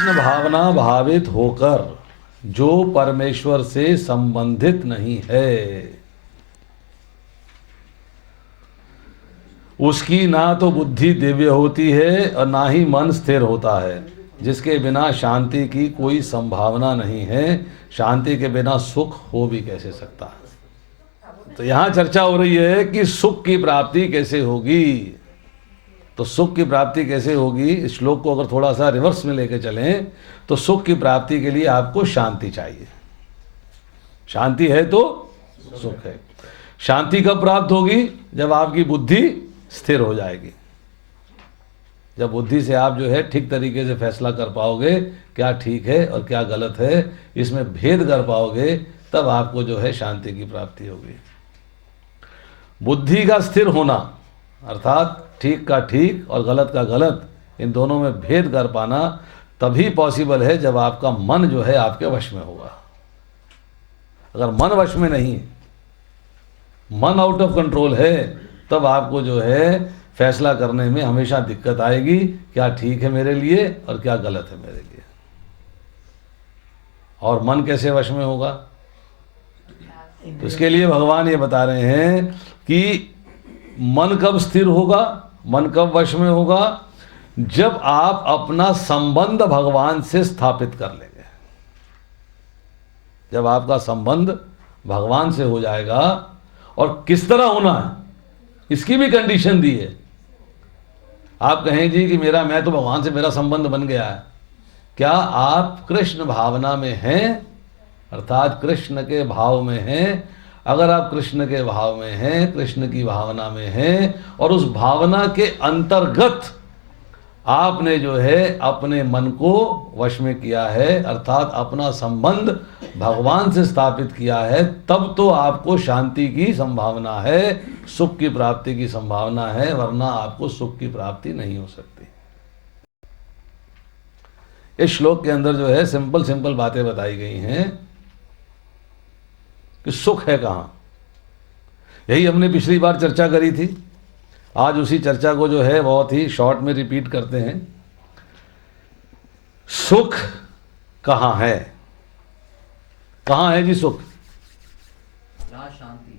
कृष्ण भावना भावित होकर जो परमेश्वर से संबंधित नहीं है, उसकी ना तो बुद्धि दिव्य होती है और ना ही मन स्थिर होता है, जिसके बिना शांति की कोई संभावना नहीं है। शांति के बिना सुख हो भी कैसे सकता है। तो यहाँ चर्चा हो रही है कि सुख की प्राप्ति कैसे होगी। तो सुख की प्राप्ति कैसे होगी, इस श्लोक को अगर थोड़ा सा रिवर्स में लेके चलें तो सुख की प्राप्ति के लिए आपको शांति चाहिए। शांति है तो सुख है। शांति कब प्राप्त होगी? जब आपकी बुद्धि स्थिर हो जाएगी, जब बुद्धि से आप जो है ठीक तरीके से फैसला कर पाओगे क्या ठीक है और क्या गलत है, इसमें भेद कर पाओगे, तब आपको जो है शांति की प्राप्ति होगी। बुद्धि का स्थिर होना अर्थात ठीक का ठीक और गलत का गलत, इन दोनों में भेद कर पाना तभी पॉसिबल है जब आपका मन जो है आपके वश में होगा। अगर मन वश में नहीं, मन आउट ऑफ कंट्रोल है, तब आपको जो है फैसला करने में हमेशा दिक्कत आएगी, क्या ठीक है मेरे लिए और क्या गलत है मेरे लिए। और मन कैसे वश में होगा? तो इसके लिए भगवान ये बता रहे हैं कि मन कब स्थिर होगा, मन कब वश में होगा? जब आप अपना संबंध भगवान से स्थापित कर लेंगे। जब आपका संबंध भगवान से हो जाएगा, और किस तरह होना है इसकी भी कंडीशन दी है। आप कहें जी कि मैं तो भगवान से मेरा संबंध बन गया है। क्या आप कृष्ण भावना में हैं, अर्थात कृष्ण के भाव में हैं? अगर आप कृष्ण के भाव में हैं, कृष्ण की भावना में हैं, और उस भावना के अंतर्गत आपने जो है अपने मन को वश में किया है, अर्थात अपना संबंध भगवान से स्थापित किया है, तब तो आपको शांति की संभावना है, सुख की प्राप्ति की संभावना है, वरना आपको सुख की प्राप्ति नहीं हो सकती। इस श्लोक के अंदर जो है सिंपल सिंपल बातें बताई गई हैं कि सुख है कहाँ। यही हमने पिछली बार चर्चा करी थी। आज उसी चर्चा को जो है बहुत ही शॉर्ट में रिपीट करते हैं। सुख कहाँ है? कहाँ है जी सुख? जहाँ शांति,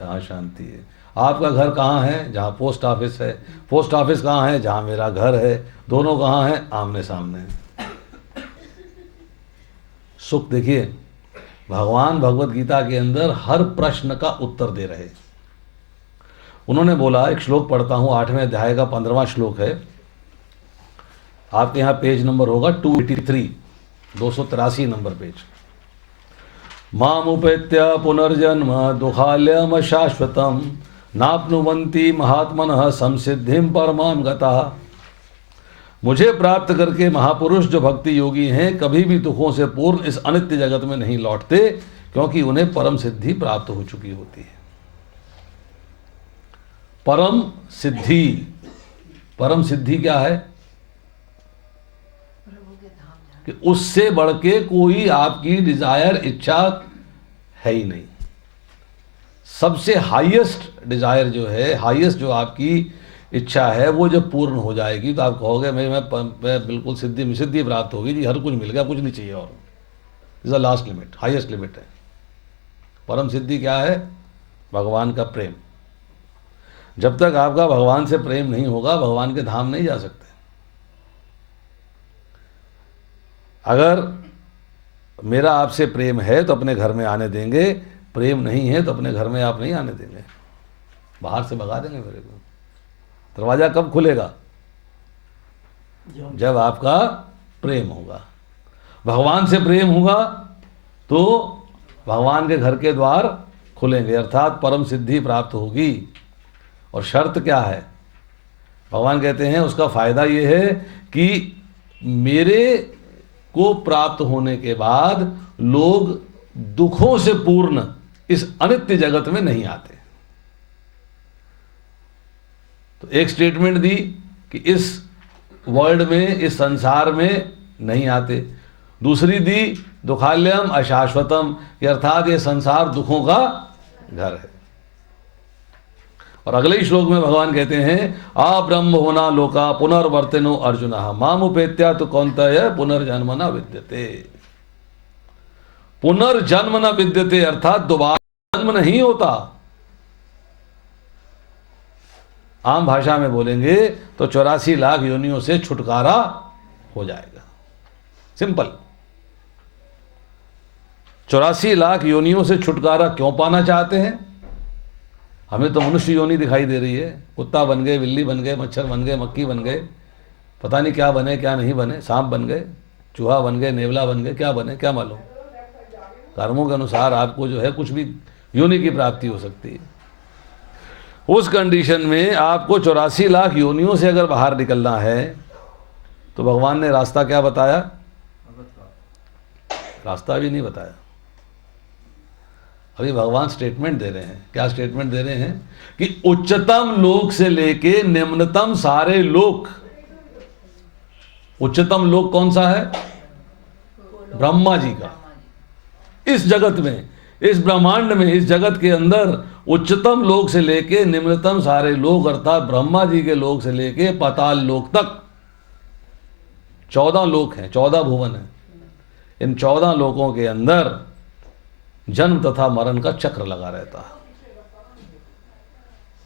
जहाँ शांति है। आपका घर कहाँ है? जहाँ पोस्ट ऑफिस है। पोस्ट ऑफिस कहाँ है? जहाँ मेरा घर है। दोनों कहाँ हैं? आमने सामने। सुख देखिए, भगवान भगवत गीता के अंदर हर प्रश्न का उत्तर दे रहे। उन्होंने बोला, एक श्लोक पढ़ता हूँ, 8वें अध्याय का 15वां श्लोक है। आपके यहाँ पेज नंबर होगा 283, 283 नंबर पेज। मामुपेत्य पुनर्जन्म दुखालयम शाश्वतम नाप्नुवन्ति महात्मनः संसिद्धिम परमाम गतः। मुझे प्राप्त करके महापुरुष जो भक्ति योगी हैं कभी भी दुखों से पूर्ण इस अनित्य जगत में नहीं लौटते, क्योंकि उन्हें परम सिद्धि प्राप्त हो चुकी होती है। परम सिद्धि, परम सिद्धि क्या है? कि उससे बढ़ के कोई आपकी डिजायर, इच्छा है ही नहीं। सबसे हाईएस्ट डिजायर जो है, हाईएस्ट जो आपकी इच्छा है, वो जब पूर्ण हो जाएगी तो आप कहोगे मैं बिल्कुल सिद्धि प्राप्त होगी जी, हर कुछ मिल गया, कुछ नहीं चाहिए और। Is the last limit, highest limit है। परम सिद्धि क्या है? भगवान का प्रेम। जब तक आपका भगवान से प्रेम नहीं होगा, भगवान के धाम नहीं जा सकते। अगर मेरा आपसे प्रेम है तो अपने घर में आने देंगे, प्रेम नहीं है तो अपने घर में आप नहीं आने देंगे, बाहर से भगा देंगे मेरे को। दरवाजा कब खुलेगा? जब आपका प्रेम होगा। भगवान से प्रेम होगा तो भगवान के घर के द्वार खुलेंगे, अर्थात परम सिद्धि प्राप्त होगी। और शर्त क्या है? भगवान कहते हैं उसका फायदा ये है कि मेरे को प्राप्त होने के बाद लोग दुखों से पूर्ण इस अनित्य जगत में नहीं आते। तो एक स्टेटमेंट दी कि इस वर्ल्ड में, इस संसार में नहीं आते। दूसरी दी दुखालयम अशाश्वतम, अर्थात ये संसार दुखों का घर है। और अगले ही श्लोक में भगवान कहते हैं आ ब्रह्म होना लोका पुनर्वर्तिनो अर्जुन मामुपेत्या तो कौन्तेय पुनर्जन्म न विद्यते। पुनर्जन्म न विद्यते अर्थात दोबारा जन्म नहीं होता। आम भाषा में बोलेंगे तो 84 लाख योनियों से छुटकारा हो जाएगा। सिंपल। 84 लाख योनियों से छुटकारा क्यों पाना चाहते हैं? हमें तो मनुष्य योनि दिखाई दे रही है। कुत्ता बन गए, बिल्ली बन गए, मच्छर बन गए, मक्खी बन गए, पता नहीं क्या बने क्या नहीं बने, सांप बन गए, चूहा बन गए, नेवला बन गए, क्या बने क्या मालूम। कर्मों के अनुसार आपको जो है कुछ भी योनि की प्राप्ति हो सकती है। उस कंडीशन में आपको 84 लाख योनियों से अगर बाहर निकलना है तो भगवान ने रास्ता क्या बताया? रास्ता भी नहीं बताया। अभी भगवान स्टेटमेंट दे रहे हैं। क्या स्टेटमेंट दे रहे हैं? कि उच्चतम लोक से लेके निम्नतम सारे लोक। उच्चतम लोक कौन सा है? ब्रह्मा जी का। इस जगत में, इस ब्रह्मांड में, इस जगत के अंदर उच्चतम लोक से लेके निम्नतम सारे लोक अर्थात ब्रह्मा जी के लोक से लेके पाताल लोक तक 14 लोक हैं, 14 भुवन हैं। इन 14 लोकों के अंदर जन्म तथा मरण का चक्र लगा रहता है।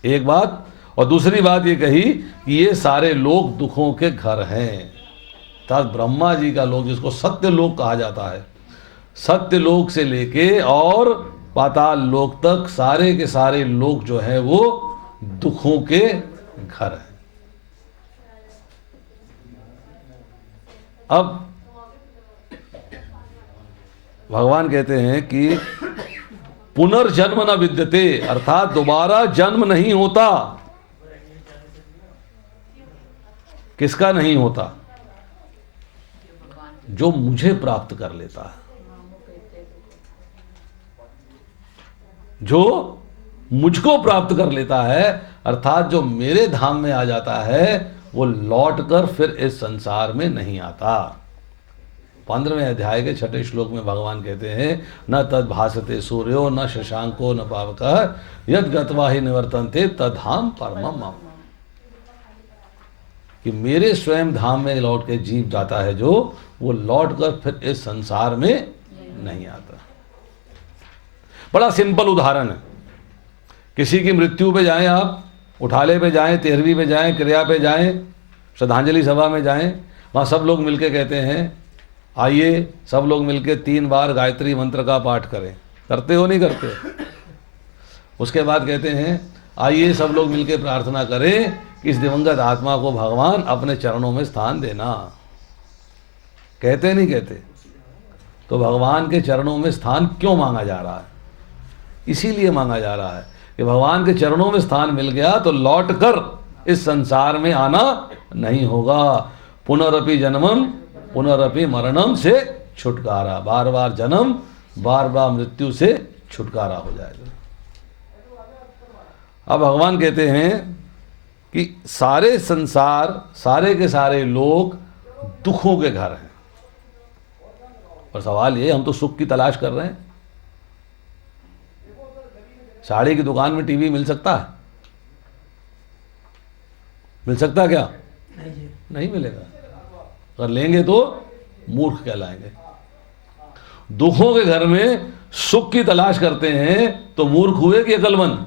एक बात। और दूसरी बात ये कही कि ये सारे लोक दुखों के घर हैं। अर्थात ब्रह्मा जी का लोक जिसको सत्य लोक कहा जाता है, सत्य लोक से लेके और पाताल लोक तक सारे के सारे लोक जो है वो दुखों के घर हैं। अब भगवान कहते हैं कि पुनर्जन्म न विद्यते अर्थात दोबारा जन्म नहीं होता। किसका नहीं होता? जो मुझे प्राप्त कर लेता है, जो मुझको प्राप्त कर लेता है अर्थात जो मेरे धाम में आ जाता है वो लौटकर फिर इस संसार में नहीं आता। 15वें अध्याय के 6ठे श्लोक में भगवान कहते हैं न तद भासते सूर्यो न शशांको न पावकः यद गत्वा हि निवर्तन्ते तद्धाम परमम मम। कि मेरे स्वयं धाम में लौट के जीव जाता है जो, वो लौट कर फिर इस संसार में नहीं आता। बड़ा सिंपल उदाहरण है। किसी की मृत्यु पे जाएं आप, उठाले पे जाएं, 13वीं पे जाएं, क्रिया पे जाएं, श्रद्धांजलि सभा में जाएं, वहाँ सब लोग मिलके कहते हैं आइए सब लोग मिलके 3 बार गायत्री मंत्र का पाठ करें। करते हो नहीं करते? उसके बाद कहते हैं आइए सब लोग मिलके प्रार्थना करें कि इस दिवंगत आत्मा को भगवान अपने चरणों में स्थान देना। कहते नहीं कहते? तो भगवान के चरणों में स्थान क्यों मांगा जा रहा है? इसीलिए मांगा जा रहा है कि भगवान के चरणों में स्थान मिल गया तो लौट कर इस संसार में आना नहीं होगा। पुनरपि जन्मम पुनरपि मरणम से छुटकारा। बार बार जन्म, बार बार मृत्यु से छुटकारा हो जाएगा। अब भगवान कहते हैं कि सारे संसार, सारे के सारे लोग दुखों के घर हैं। और सवाल ये, हम तो सुख की तलाश कर रहे हैं। साड़ी की दुकान में टीवी मिल सकता है? मिल सकता है क्या? नहीं मिलेगा। अगर लेंगे तो मूर्ख कहलाएंगे। दुखों के घर में सुख की तलाश करते हैं तो मूर्ख हुए कि अकलमंद?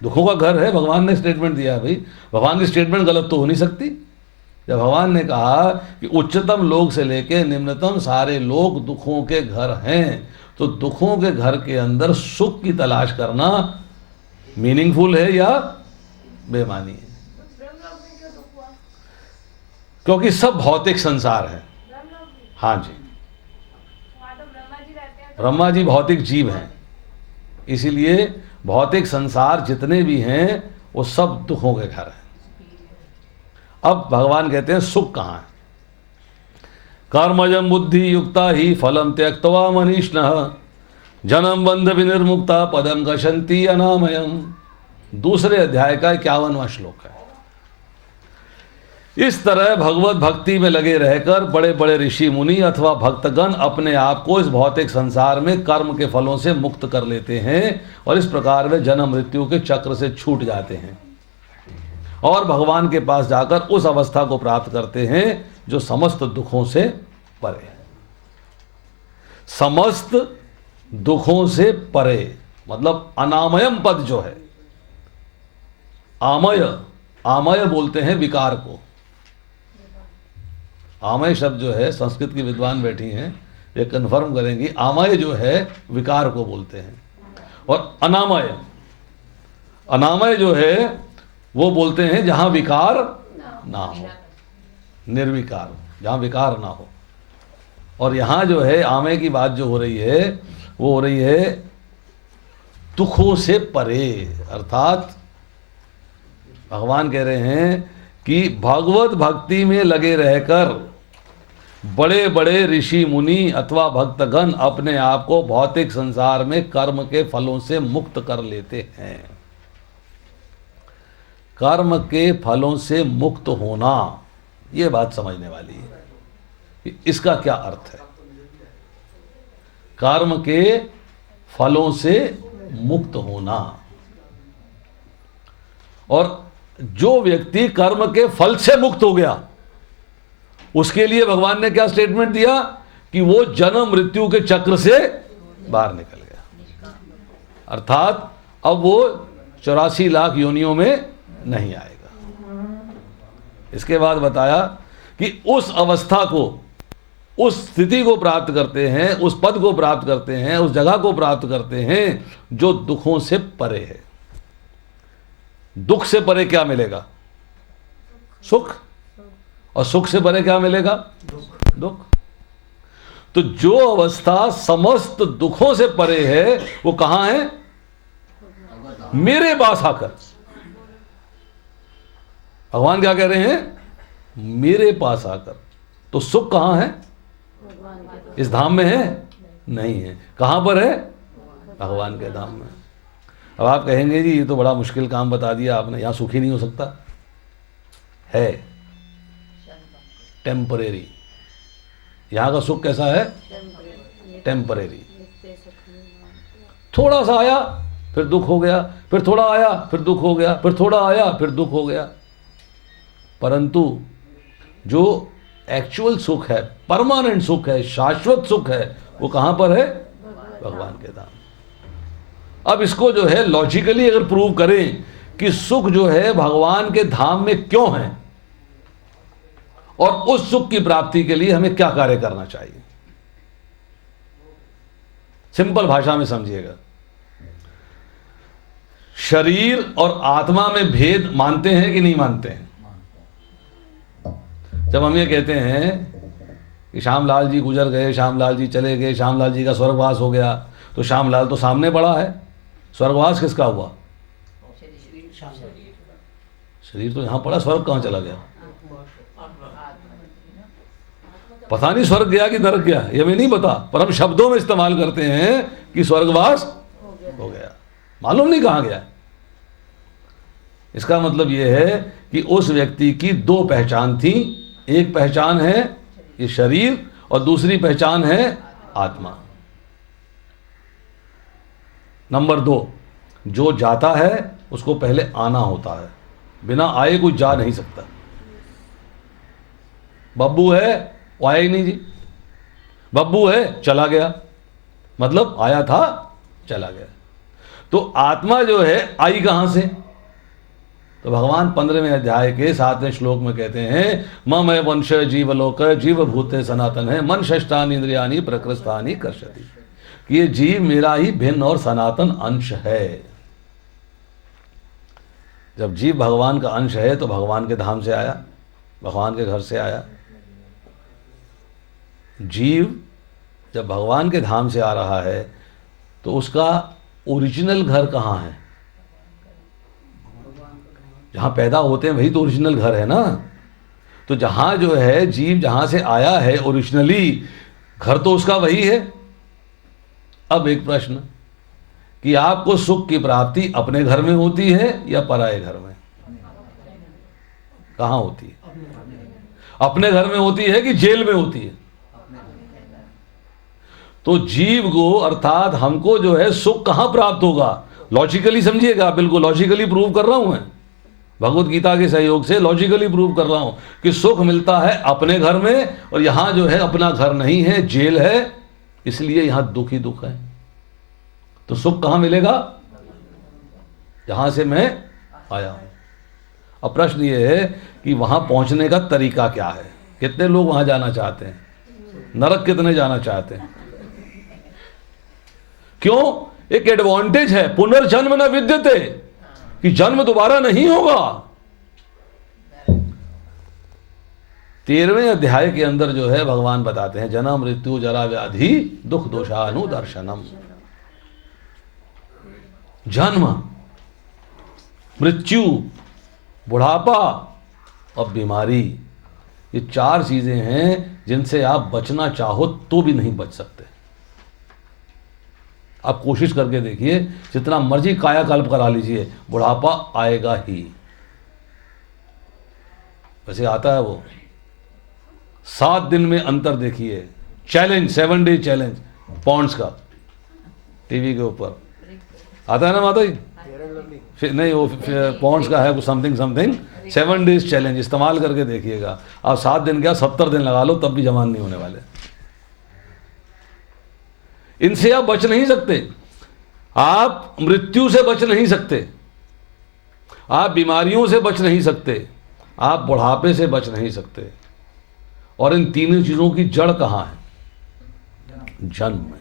दुखों का घर है। भगवान ने स्टेटमेंट दिया है भाई। भगवान की स्टेटमेंट गलत तो हो नहीं सकती। जब भगवान ने कहा कि उच्चतम लोक से लेके निम्नतम सारे लोग दुखों के घर हैं, तो दुखों के घर के अंदर सुख की तलाश करना मीनिंगफुल है या बेमानी है? क्योंकि सब भौतिक संसार है। हाँ जी, ब्रह्मा जी भौतिक जीव हैं, इसीलिए भौतिक संसार जितने भी हैं वो सब दुखों के घर हैं। अब भगवान कहते हैं सुख कहाँ है? कर्मजम बुद्धि युक्ता ही फलम त्यक्त्वा मनीषिणः जन्म बंध विनिर्मुक्ता पदम गच्छन्ति अनामयम्। दूसरे अध्याय का 51वां श्लोक है। इस तरह भगवत भक्ति में लगे रहकर बड़े बड़े ऋषि मुनि अथवा भक्तगण अपने आप को इस भौतिक संसार में कर्म के फलों से मुक्त कर लेते हैं और इस प्रकार वे जन्म मृत्यु के चक्र से छूट जाते हैं और भगवान के पास जाकर उस अवस्था को प्राप्त करते हैं जो समस्त दुखों से परे है। समस्त दुखों से परे मतलब अनामयम पद जो है, आमय, आमय बोलते हैं विकार को। आमय शब्द जो है, संस्कृत की विद्वान बैठी हैं, ये कन्फर्म करेंगी, आमय जो है विकार को बोलते हैं और अनामय, अनामय जो है वो बोलते हैं जहां विकार ना हो, निर्विकार, जहां विकार ना हो। और यहां जो है आमय की बात जो हो रही है वो हो रही है दुखों से परे, अर्थात भगवान कह रहे हैं कि भगवत भक्ति में लगे रहकर बड़े बड़े ऋषि मुनि अथवा भक्तगण अपने आप को भौतिक संसार में कर्म के फलों से मुक्त कर लेते हैं। कर्म के फलों से मुक्त होना, ये बात समझने वाली है कि इसका क्या अर्थ है। कर्म के फलों से मुक्त होना, और जो व्यक्ति कर्म के फल से मुक्त हो गया उसके लिए भगवान ने क्या स्टेटमेंट दिया कि वो जन्म मृत्यु के चक्र से बाहर निकल गया, अर्थात अब वो 84 लाख योनियों में नहीं आएगा। इसके बाद बताया कि उस अवस्था को, उस स्थिति को प्राप्त करते हैं, उस पद को प्राप्त करते हैं, उस जगह को प्राप्त करते हैं जो दुखों से परे है। दुख से परे क्या मिलेगा? सुख। और सुख से परे क्या मिलेगा? दुख। तो जो अवस्था समस्त दुखों से परे है वो कहां है? मेरे पास आकर। भगवान क्या कह रहे हैं? मेरे पास आकर। तो सुख कहां है? इस धाम में है? नहीं है। कहां पर है? भगवान के धाम में। अब आप कहेंगे जी ये तो बड़ा मुश्किल काम बता दिया आपने, यहां सुख ही नहीं हो सकता। है, टेम्परेरी। यहां का सुख कैसा है? टेम्परेरी। थोड़ा सा आया फिर दुख हो गया, फिर थोड़ा आया फिर दुख हो गया, फिर थोड़ा आया फिर दुख हो गया। परंतु जो एक्चुअल सुख है, परमानेंट सुख है, शाश्वत सुख है, वो कहां पर है? भगवान के धाम। अब इसको जो है लॉजिकली अगर प्रूव करें कि सुख जो है भगवान के धाम में क्यों है और उस सुख की प्राप्ति के लिए हमें क्या कार्य करना चाहिए, सिंपल भाषा में समझिएगा। शरीर और आत्मा में भेद मानते हैं कि नहीं मानते हैं? जब हम ये कहते हैं कि श्यामलाल जी गुजर गए, श्यामलाल जी चले गए, श्यामलाल जी का स्वर्गवास हो गया, तो श्यामलाल तो सामने पड़ा है, स्वर्गवास किसका हुआ? शरीर तो यहां पड़ा, स्वर्ग कहां चला गया? पता नहीं स्वर्ग गया कि नरक गया, ये हमें नहीं पता, पर हम शब्दों में इस्तेमाल करते हैं कि स्वर्गवास हो गया, मालूम नहीं कहां गया। इसका मतलब यह है कि उस व्यक्ति की दो पहचान थी, एक पहचान है ये शरीर और दूसरी पहचान है आत्मा। नंबर 2, जो जाता है उसको पहले आना होता है, बिना आए कोई जा नहीं सकता। बब्बू है वो आया ही नहीं जी, बब्बू है चला गया, मतलब आया था चला गया। तो आत्मा जो है आई कहां से? तो भगवान 15वें अध्याय के 7वें श्लोक में कहते हैं मम वंश जीवलोक जीव भूते सनातन है मन षष्ठानि इंद्रियानि प्रकृष्टानि कर्षति, कि ये जीव मेरा ही भिन्न और सनातन अंश है। जब जीव भगवान का अंश है तो भगवान के धाम से आया, भगवान के घर से आया। जीव जब भगवान के धाम से आ रहा है तो उसका ओरिजिनल घर कहाँ है? जहाँ पैदा होते हैं वही तो ओरिजिनल घर है ना। तो जहाँ जो है जीव जहाँ से आया है ओरिजिनली, घर तो उसका वही है। अब एक प्रश्न कि आपको सुख की प्राप्ति अपने घर में होती है या पराये घर में? कहाँ होती है? अपने घर में होती है कि जेल में होती है? तो जीव को अर्थात हमको जो है सुख कहां प्राप्त होगा? लॉजिकली समझिएगा, बिल्कुल लॉजिकली प्रूव कर रहा हूं मैं, भगवत गीता के सहयोग से लॉजिकली प्रूव कर रहा हूं कि सुख मिलता है अपने घर में, और यहां जो है अपना घर नहीं है, जेल है, इसलिए यहां दुख ही दुख है। तो सुख कहां मिलेगा? जहां से मैं आया हूं। अब प्रश्न ये है कि वहां पहुंचने का तरीका क्या है? कितने लोग वहां जाना चाहते हैं? नरक कितने जाना चाहते हैं? क्यों? एक एडवांटेज है, पुनर्जन्म न विद्यते, कि जन्म दोबारा नहीं होगा। 13वें अध्याय के अंदर जो है भगवान बताते हैं, जन्म मृत्यु जरा व्याधि दुख दोषानुदर्शनम। जन्म, मृत्यु, बुढ़ापा और बीमारी, ये 4 चीजें हैं जिनसे आप बचना चाहो तो भी नहीं बच सकते। आप कोशिश करके देखिए, जितना मर्जी कायाकल्प करा लीजिए, बुढ़ापा आएगा ही। वैसे आता है वो। 7 दिन में अंतर देखिए, चैलेंज, 7 डे चैलेंज पॉन्ड्स का टीवी के ऊपर आता है ना माता जी? फिर नहीं, वो पॉन्ड्स का है कुछ समथिंग 7 डेज चैलेंज, इस्तेमाल करके देखिएगा। आप 7 दिन क्या 70 दिन लगा लो, तब भी जवान नहीं होने वाले। इनसे आप बच नहीं सकते, आप मृत्यु से बच नहीं सकते, आप बीमारियों से बच नहीं सकते, आप बुढ़ापे से बच नहीं सकते। और इन तीनों चीजों की जड़ कहां है? जन्म में।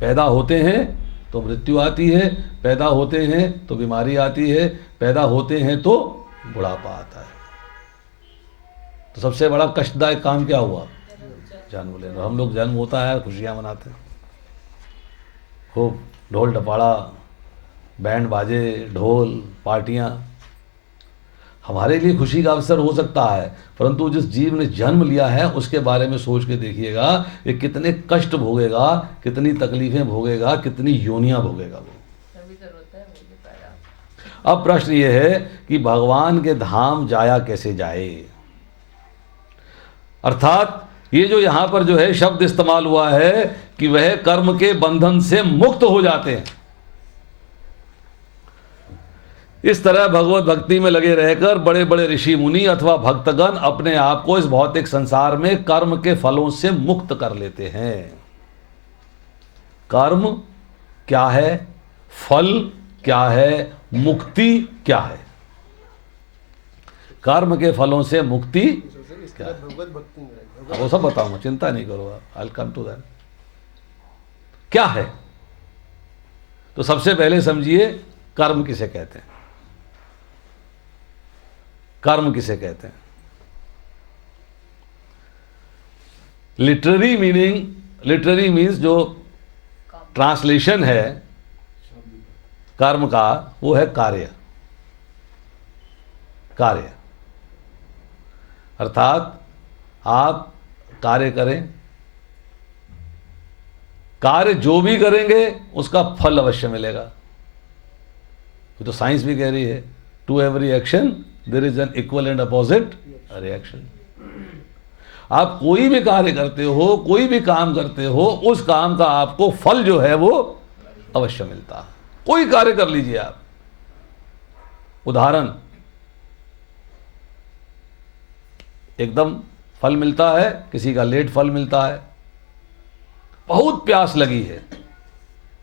पैदा होते हैं तो मृत्यु आती है, पैदा होते हैं तो बीमारी आती है, पैदा होते हैं तो बुढ़ापा आता है। तो सबसे बड़ा कष्टदायक काम क्या हुआ? जन्म लेना। हम लोग जन्म होता है खुशियां मनाते हैं, खूब ढोल टपाड़ा, बैंड बाजे, ढोल, पार्टियां। हमारे लिए खुशी का अवसर हो सकता है, परंतु जिस जीव ने जन्म लिया है उसके बारे में सोच के देखिएगा, ये कितने कष्ट भोगेगा, कितनी तकलीफें भोगेगा, कितनी योनियां भोगेगा वो। अब प्रश्न ये है कि भगवान के धाम जाया कैसे जाए? अर्थात ये जो यहां पर जो है शब्द इस्तेमाल हुआ है कि वह कर्म के बंधन से मुक्त हो जाते हैं। इस तरह भगवत भक्ति में लगे रहकर बड़े बड़े ऋषि मुनि अथवा भक्तगण अपने आप को इस भौतिक संसार में कर्म के फलों से मुक्त कर लेते हैं। कर्म क्या है, फल क्या है, मुक्ति क्या है? कर्म के फलों से मुक्ति क्या है? वो सब बताऊंगा, चिंता नहीं करो आप, I will come to that. क्या है? तो सबसे पहले समझिए कर्म किसे कहते हैं। कर्म किसे कहते हैं? लिटरेरी मीनिंग, लिटरेरी मीन्स जो ट्रांसलेशन है कर्म का, वो है कार्य। कार्य अर्थात आप कार्य करें, कार्य जो भी करेंगे उसका फल अवश्य मिलेगा। ये तो साइंस भी कह रही है, to every action there is an equal and opposite reaction. आप कोई भी कार्य करते हो, कोई भी काम करते हो, उस काम का आपको फल जो है वो अवश्य मिलता है। कोई कार्य कर लीजिए आप। उदाहरण, एकदम फल मिलता है, किसी का लेट फल मिलता है। बहुत प्यास लगी है,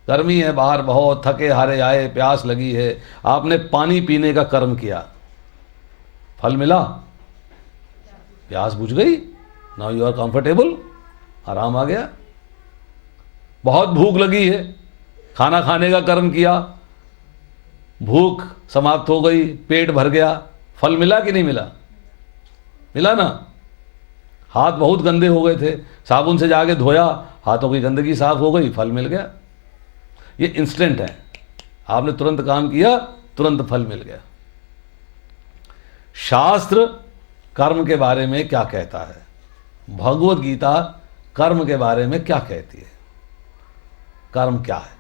गर्मी है बाहर, बहुत थके हारे आए, प्यास लगी है, आपने पानी पीने का कर्म किया, फल मिला, प्यास बुझ गई, नाउ यू आर कंफर्टेबल, आराम आ गया। बहुत भूख लगी है, खाना खाने का कर्म किया, भूख समाप्त हो गई, पेट भर गया, फल मिला कि नहीं मिला? मिला ना। हाथ बहुत गंदे हो गए थे, साबुन से जाके धोया, हाथों की गंदगी साफ हो गई, फल मिल गया। ये इंस्टेंट है, आपने तुरंत काम किया, तुरंत फल मिल गया। शास्त्र कर्म के बारे में क्या कहता है? भगवत गीता कर्म के बारे में क्या कहती है? कर्म क्या है?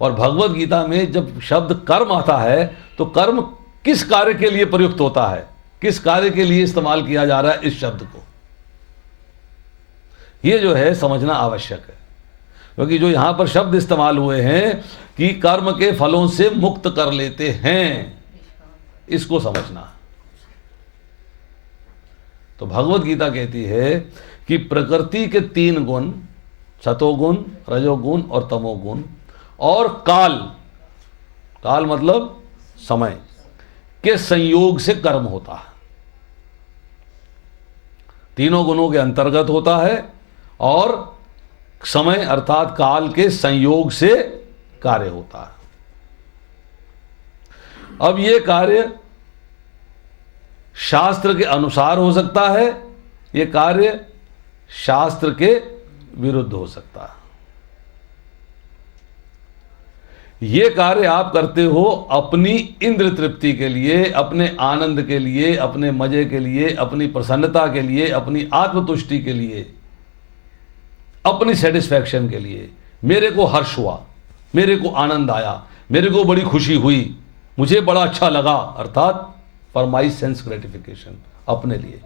और भगवत गीता में जब शब्द कर्म आता है तो कर्म किस कार्य के लिए प्रयुक्त होता है? किस कार्य के लिए इस्तेमाल किया जा रहा है इस शब्द को, ये जो है समझना आवश्यक है। क्योंकि जो यहां पर शब्द इस्तेमाल हुए हैं कि कर्म के फलों से मुक्त कर लेते हैं, इसको समझना। तो भगवत गीता कहती है कि प्रकृति के 3 गुण, सतोगुण, रजोगुण और तमोगुण, और काल, काल मतलब समय के संयोग से कर्म होता है। तीनों गुणों के अंतर्गत होता है और समय अर्थात काल के संयोग से कार्य होता है। अब ये कार्य शास्त्र के अनुसार हो सकता है, ये कार्य शास्त्र के विरुद्ध हो सकता है। ये कार्य आप करते हो अपनी इंद्र तृप्ति के लिए, अपने आनंद के लिए, अपने मजे के लिए, अपनी प्रसन्नता के लिए, अपनी आत्मतुष्टि के लिए, अपनी सेटिस्फैक्शन के लिए। मेरे को हर्ष हुआ, मेरे को आनंद आया, मेरे को बड़ी खुशी हुई, मुझे बड़ा अच्छा लगा, अर्थात फॉर माई सेंस ग्रेटिफिकेशन, अपने लिए।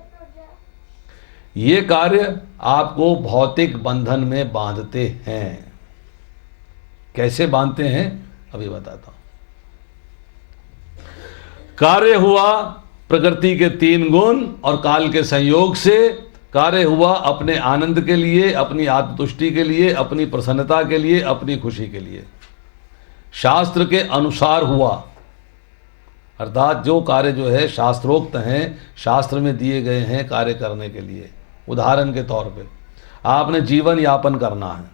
ये कार्य आपको भौतिक बंधन में बांधते हैं। कैसे बांधते हैं अभी बताता हूं। कार्य हुआ प्रकृति के 3 गुण और काल के संयोग से, कार्य हुआ अपने आनंद के लिए, अपनी आत्मतुष्टि के लिए, अपनी प्रसन्नता के लिए, अपनी खुशी के लिए, शास्त्र के अनुसार हुआ, अर्थात जो कार्य जो है शास्त्रोक्त हैं, शास्त्र में दिए गए हैं कार्य करने के लिए। उदाहरण के तौर पे आपने जीवन यापन करना है,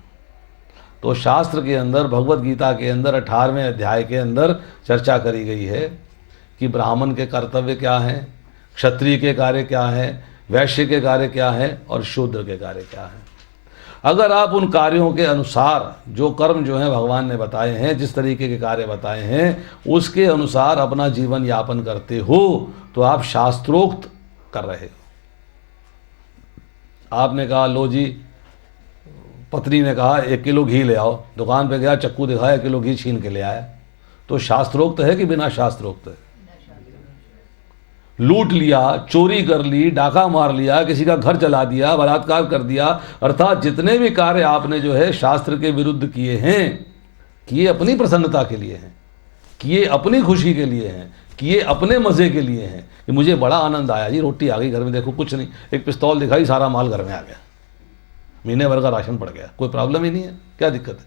तो शास्त्र के अंदर, भगवत गीता के अंदर 18वें अध्याय के अंदर चर्चा करी गई है कि ब्राह्मण के कर्तव्य क्या हैं, क्षत्रिय के कार्य क्या हैं, वैश्य के कार्य क्या हैं और शूद्र के कार्य क्या हैं। अगर आप उन कार्यों के अनुसार, जो कर्म जो हैं भगवान ने बताए हैं, जिस तरीके के कार्य बताए हैं, उसके अनुसार अपना जीवन यापन करते हो तो आप शास्त्रोक्त कर रहे हो। आपने कहा लो जी, पत्नी ने कहा 1 किलो घी ले आओ, दुकान पे गया, चक्कू दिखाया, 1 किलो घी छीन के ले आया, तो शास्त्रोक्त है कि बिना शास्त्रोक्त है? लूट लिया, चोरी कर ली, डाका मार लिया, किसी का घर जला दिया, बलात्कार कर दिया, अर्थात जितने भी कार्य आपने जो है शास्त्र के विरुद्ध किए हैं, किए अपनी प्रसन्नता के लिए हैं, किए अपनी खुशी के लिए हैं, किए अपने मज़े के लिए हैं कि मुझे बड़ा आनंद आया जी, रोटी आ गई घर में, देखो कुछ नहीं, एक पिस्तौल दिखाई, सारा माल घर में आ गया, महीने भर का राशन पड़ गया, कोई प्रॉब्लम ही नहीं है, क्या दिक्कत है?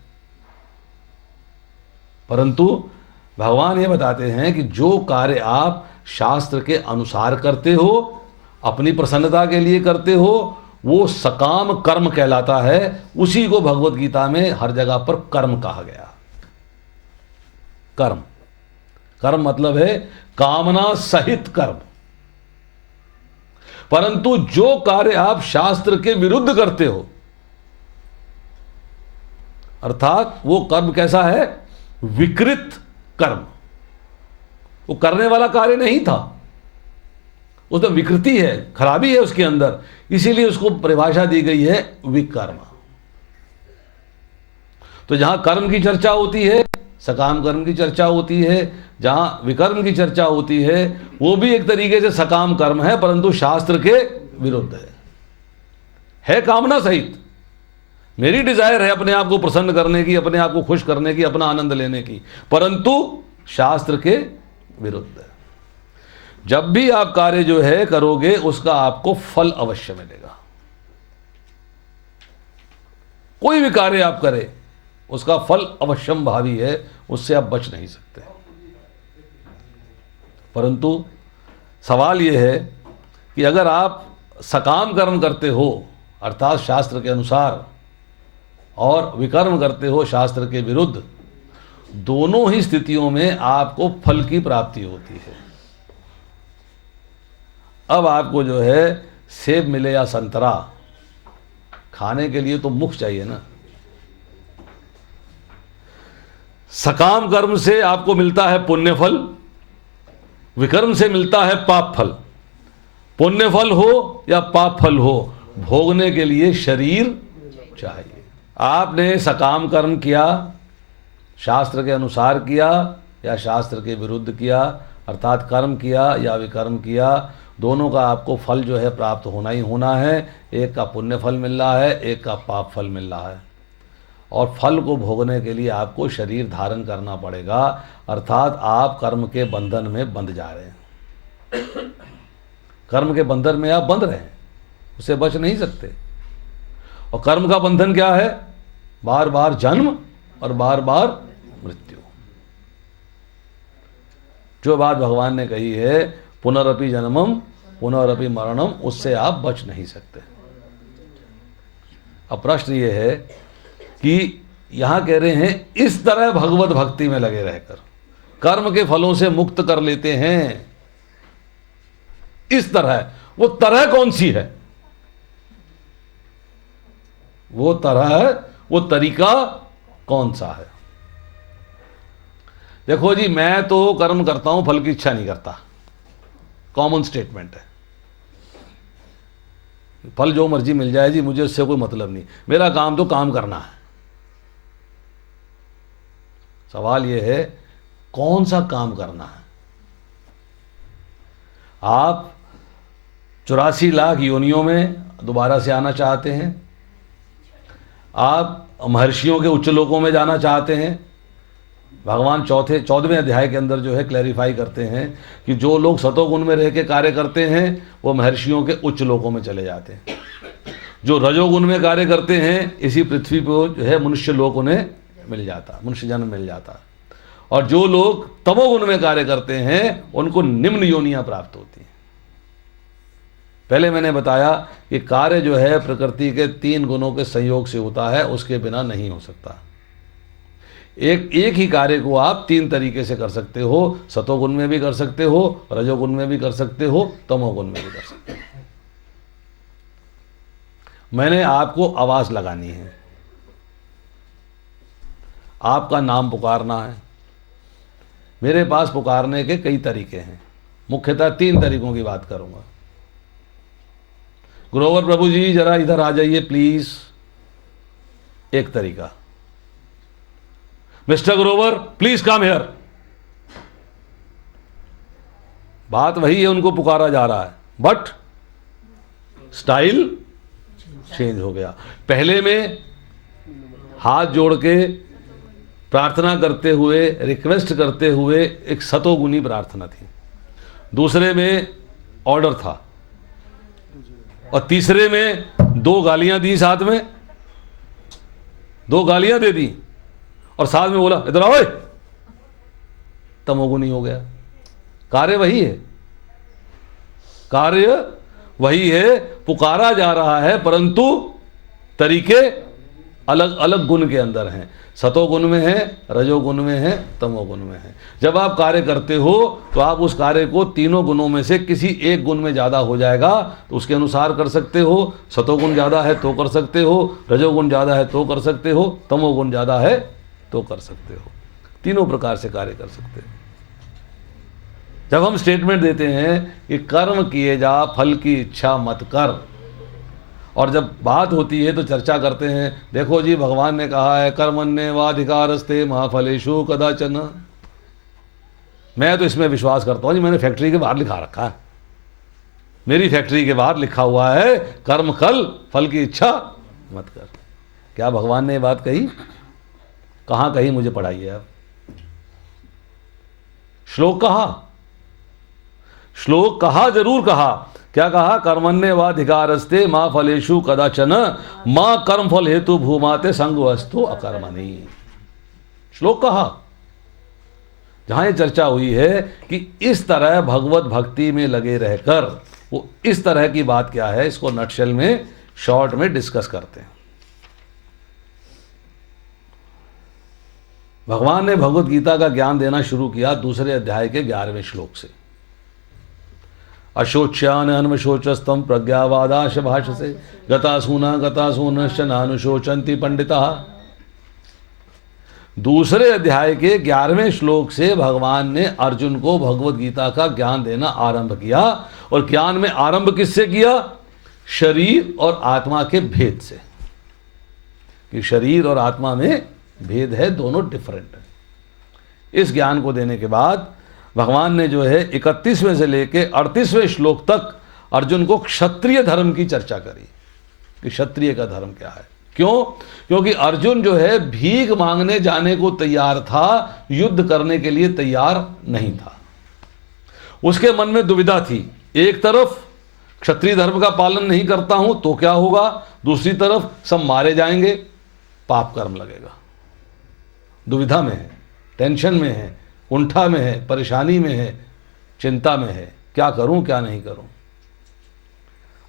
परंतु भगवान ये बताते हैं कि जो कार्य आप शास्त्र के अनुसार करते हो, अपनी प्रसन्नता के लिए करते हो, वो सकाम कर्म कहलाता है। उसी को भगवत गीता में हर जगह पर कर्म कहा गया। कर्म, कर्म मतलब है कामना सहित कर्म। परंतु जो कार्य आप शास्त्र के विरुद्ध करते हो, अर्थात वो कर्म कैसा है? विकृत कर्म। वो करने वाला कार्य नहीं था, उसमें विकृति है, खराबी है उसके अंदर, इसीलिए उसको परिभाषा दी गई है विकर्म। तो जहां कर्म की चर्चा होती है, सकाम कर्म की चर्चा होती है, जहां विकर्म की चर्चा होती है, वो भी एक तरीके से सकाम कर्म है, परंतु शास्त्र के विरुद्ध है कामना सहित। मेरी डिजायर है अपने आप को प्रसन्न करने की, अपने आप को खुश करने की, अपना आनंद लेने की, परंतु शास्त्र के विरुद्ध है। जब भी आप कार्य जो है करोगे, उसका आपको फल अवश्य मिलेगा। कोई भी कार्य आप करें, उसका फल अवश्यम भावी है, उससे आप बच नहीं सकते। परंतु सवाल यह है कि अगर आप सकाम कर्म करते हो अर्थात शास्त्र के अनुसार, और विकर्म करते हो शास्त्र के विरुद्ध, दोनों ही स्थितियों में आपको फल की प्राप्ति होती है। अब आपको जो है सेब मिले या संतरा, खाने के लिए तो मुख चाहिए ना। सकाम कर्म से आपको मिलता है पुण्य फल, विकर्म से मिलता है पाप फल। पुण्य फल हो या पाप फल हो, भोगने के लिए शरीर चाहिए। आपने सकाम कर्म किया, शास्त्र के अनुसार किया या शास्त्र के विरुद्ध किया, अर्थात कर्म किया या विकर्म किया, दोनों का आपको फल जो है प्राप्त होना ही होना है। एक का पुण्य फल मिल रहा है, एक का पाप फल मिल रहा है। और फल को भोगने के लिए आपको शरीर धारण करना पड़ेगा, अर्थात आप कर्म के बंधन में बंध जा रहे हैं। कर्म के बंधन में आप बंध रहे हैं, उससे बच नहीं सकते। और कर्म का बंधन क्या है? बार बार जन्म और बार बार मृत्यु। जो बात भगवान ने कही है, पुनरपि जन्मम पुनरपि मरणम, उससे आप बच नहीं सकते। अब प्रश्न ये है कि यहां कह रहे हैं इस तरह भगवत भक्ति में लगे रहकर कर्म के फलों से मुक्त कर लेते हैं। इस तरह, वो तरह कौन सी है? वो तरह, वो तरीका कौन सा है? देखो जी, मैं तो कर्म करता हूं, फल की इच्छा नहीं करता। कॉमन स्टेटमेंट है। फल जो मर्जी मिल जाए जी, मुझे उससे कोई मतलब नहीं, मेरा काम तो काम करना है। सवाल यह है कौन सा काम करना है? आप 84 लाख योनियों में दोबारा से आना चाहते हैं? आप महर्षियों के उच्च लोकों में जाना चाहते हैं? भगवान 14वें अध्याय के अंदर जो है क्लैरिफाई करते हैं कि जो लोग सतोगुण में रह के कार्य करते हैं वो महर्षियों के उच्च लोकों में चले जाते हैं। जो रजोगुण में कार्य करते हैं इसी पृथ्वी पर जो है मनुष्य लोक उन्हें मिल जाता, मनुष्य जन्म मिल जाता। और जो लोग तमोगुण में कार्य करते हैं उनको निम्न योनियां प्राप्त होती हैं। पहले मैंने बताया कि कार्य जो है प्रकृति के 3 गुणों के संयोग से होता है, उसके बिना नहीं हो सकता। एक ही कार्य को आप 3 तरीके से कर सकते हो। सतोगुण में भी कर सकते हो, रजोगुण में भी कर सकते हो, तमोगुण में भी कर सकते हो। मैंने आपको आवाज लगानी है, आपका नाम पुकारना है। मेरे पास पुकारने के कई तरीके हैं, मुख्यतः 3 तरीकों की बात करूंगा। ग्रोवर प्रभु जी जरा इधर आ जाइए प्लीज, एक तरीका। Mister Grover please come here. बात वही है, उनको पुकारा जा रहा है, बट स्टाइल चेंज हो गया। पहले में हाथ जोड़ के प्रार्थना करते हुए, रिक्वेस्ट करते हुए एक सतोगुनी प्रार्थना थी। दूसरे में ऑर्डर था, और तीसरे में 2 गालियां दी, साथ में 2 गालियां दे दी और साथ में बोला इधर आओ। तमोगुनी हो गया। कार्य वही है, कार्य वही है, पुकारा जा रहा है, परंतु तरीके अलग अलग गुण के अंदर हैं। सतोगुण में है, रजोगुण में है, तमोगुण में है। जब आप कार्य करते हो तो आप उस कार्य को तीनों गुणों में से किसी एक गुण में ज़्यादा हो जाएगा तो उसके अनुसार कर सकते हो। सतोगुण ज़्यादा है तो कर सकते हो, रजोगुण ज़्यादा है तो कर सकते हो, तमोगुण ज़्यादा है तो कर सकते हो। तीनों प्रकार से कार्य कर सकते हो। जब हम स्टेटमेंट देते हैं कि कर्म किए जा, फल की इच्छा मत कर, और जब बात होती है तो चर्चा करते हैं, देखो जी भगवान ने कहा है कर्मण्येवाधिकारस्ते मा फलेषु कदाचन। मैं तो इसमें विश्वास करता हूँ जी, मैंने फैक्ट्री के बाहर लिखा रखा है, मेरी फैक्ट्री के बाहर लिखा हुआ है कर्म कल, फल की इच्छा मत कर। क्या भगवान ने ये बात कही? कहाँ कही? मुझे पढ़ाइए आप। श्लोक कहा, श्लोक कहा, जरूर कहा। क्या कहा? कर्मण्येवाधिकारस्ते मां फलेषु कदाचन मां कर्म फल हेतु भूमाते संगवस्तु अकर्मणि। श्लोक कहा। जहां ये चर्चा हुई है कि इस तरह भगवत भक्ति में लगे रहकर, वो इस तरह की बात क्या है, इसको नटशेल में शॉर्ट में डिस्कस करते हैं। भगवान ने भगवत गीता का ज्ञान देना शुरू किया 2 अध्याय के 11वें श्लोक से। अशोच्यान अन्वशोचस्तम प्रज्ञावादाश भाषसे गतासूनश्च नानुशोचन्ति पंडिताः। 2 अध्याय के 11वें श्लोक से भगवान ने अर्जुन को भगवत गीता का ज्ञान देना आरंभ किया। और ज्ञान में आरंभ किससे किया? शरीर और आत्मा के भेद से, कि शरीर और आत्मा में भेद है, दोनों डिफरेंट है। इस ज्ञान को देने के बाद भगवान ने जो है 31वें से लेके 38वें श्लोक तक अर्जुन को क्षत्रिय धर्म की चर्चा करी कि क्षत्रिय का धर्म क्या है। क्यों? क्योंकि अर्जुन जो है भीख मांगने जाने को तैयार था, युद्ध करने के लिए तैयार नहीं था। उसके मन में दुविधा थी, एक तरफ क्षत्रिय धर्म का पालन नहीं करता हूं तो क्या होगा, दूसरी तरफ सब मारे जाएंगे, पाप कर्म लगेगा। दुविधा में है, टेंशन में है, कुंठा में है, परेशानी में है, चिंता में है, क्या करूं क्या नहीं करूं।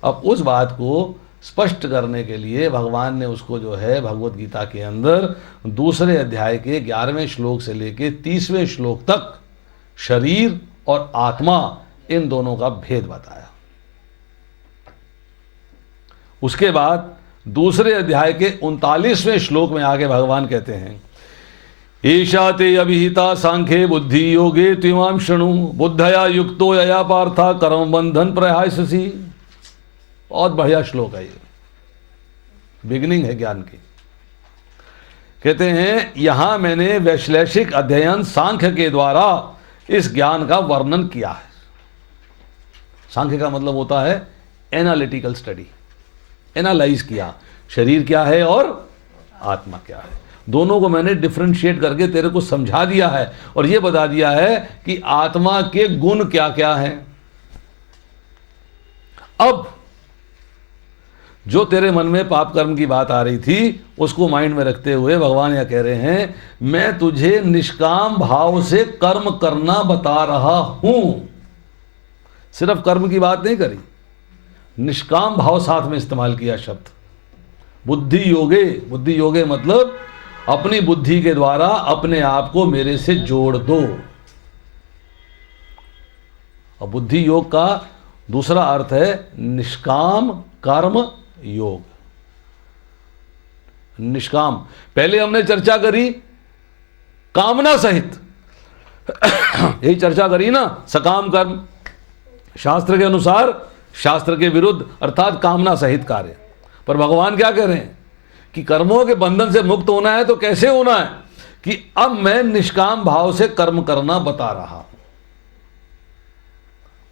अब उस बात को स्पष्ट करने के लिए भगवान ने उसको जो है भगवत गीता के अंदर 2 अध्याय के 11वें श्लोक से लेके 30वें श्लोक तक शरीर और आत्मा इन दोनों का भेद बताया। उसके बाद 2 अध्याय के 39वें श्लोक में आगे भगवान कहते हैं, ईशा ते अभिहिता सांख्ये बुद्धि योगे त्विमां शृणु बुद्धया युक्तो यया पार्था कर्म बंधन प्रयाससी। बहुत बढ़िया श्लोक है, ये बिगिनिंग है ज्ञान की। कहते हैं यहां मैंने वैश्लेषिक अध्ययन सांख्य के द्वारा इस ज्ञान का वर्णन किया है। सांख्य का मतलब होता है एनालिटिकल स्टडी, एनालाइज किया, शरीर क्या है और आत्मा क्या है, दोनों को मैंने डिफरेंशिएट करके तेरे को समझा दिया है और यह बता दिया है कि आत्मा के गुण क्या क्या हैं। अब जो तेरे मन में पाप कर्म की बात आ रही थी उसको माइंड में रखते हुए भगवान यह कह रहे हैं, मैं तुझे निष्काम भाव से कर्म करना बता रहा हूं। सिर्फ कर्म की बात नहीं करी, निष्काम भाव साथ में इस्तेमाल किया शब्द। बुद्धि योगे, बुद्धि योगे मतलब अपनी बुद्धि के द्वारा अपने आप को मेरे से जोड़ दो। और बुद्धि योग का दूसरा अर्थ है निष्काम कर्म योग। निष्काम पहले हमने चर्चा करी कामना सहित, यही चर्चा करी ना, सकाम कर्म शास्त्र के अनुसार, शास्त्र के विरुद्ध अर्थात कामना सहित कार्य। पर भगवान क्या कह रहे हैं कि कर्मों के बंधन से मुक्त होना है तो कैसे होना है कि अब मैं निष्काम भाव से कर्म करना बता रहा हूं।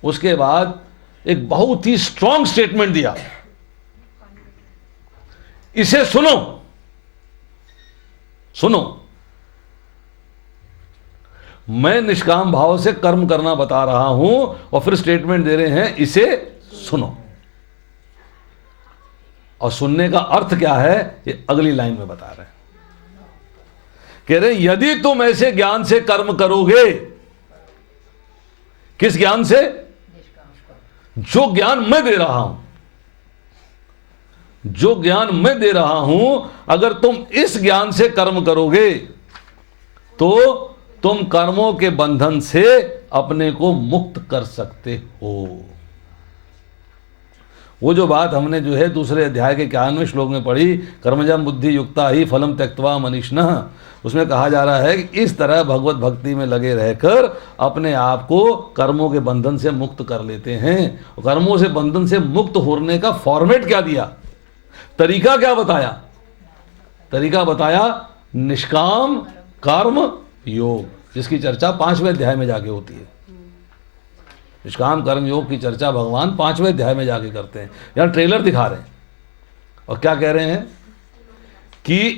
उसके बाद एक बहुत ही स्ट्रॉन्ग स्टेटमेंट दिया, इसे सुनो, सुनो, मैं निष्काम भाव से कर्म करना बता रहा हूं और फिर स्टेटमेंट दे रहे हैं इसे सुनो। और सुनने का अर्थ क्या है ये अगली लाइन में बता रहे हैं। कह रहे हैं यदि तुम ऐसे ज्ञान से कर्म करोगे, किस ज्ञान से? जो ज्ञान मैं दे रहा हूं, जो ज्ञान मैं दे रहा हूं, अगर तुम इस ज्ञान से कर्म करोगे तो तुम कर्मों के बंधन से अपने को मुक्त कर सकते हो। वो जो बात हमने जो है 2 अध्याय के 91वें श्लोक में पढ़ी, कर्मजम बुद्धि युक्ता ही फलम त्यक्त्वा मनीषिणः, उसमें कहा जा रहा है कि इस तरह भगवत भक्ति में लगे रहकर अपने आप को कर्मों के बंधन से मुक्त कर लेते हैं। कर्मों से बंधन से मुक्त होने का फॉर्मेट क्या दिया, तरीका क्या बताया? तरीका बताया निष्काम कर्म योग, जिसकी चर्चा 5वें अध्याय में जाके होती है। निष्काम कर्म योग की चर्चा भगवान 5वें अध्याय में जाके करते हैं। यहां ट्रेलर दिखा रहे हैं और क्या कह रहे हैं कि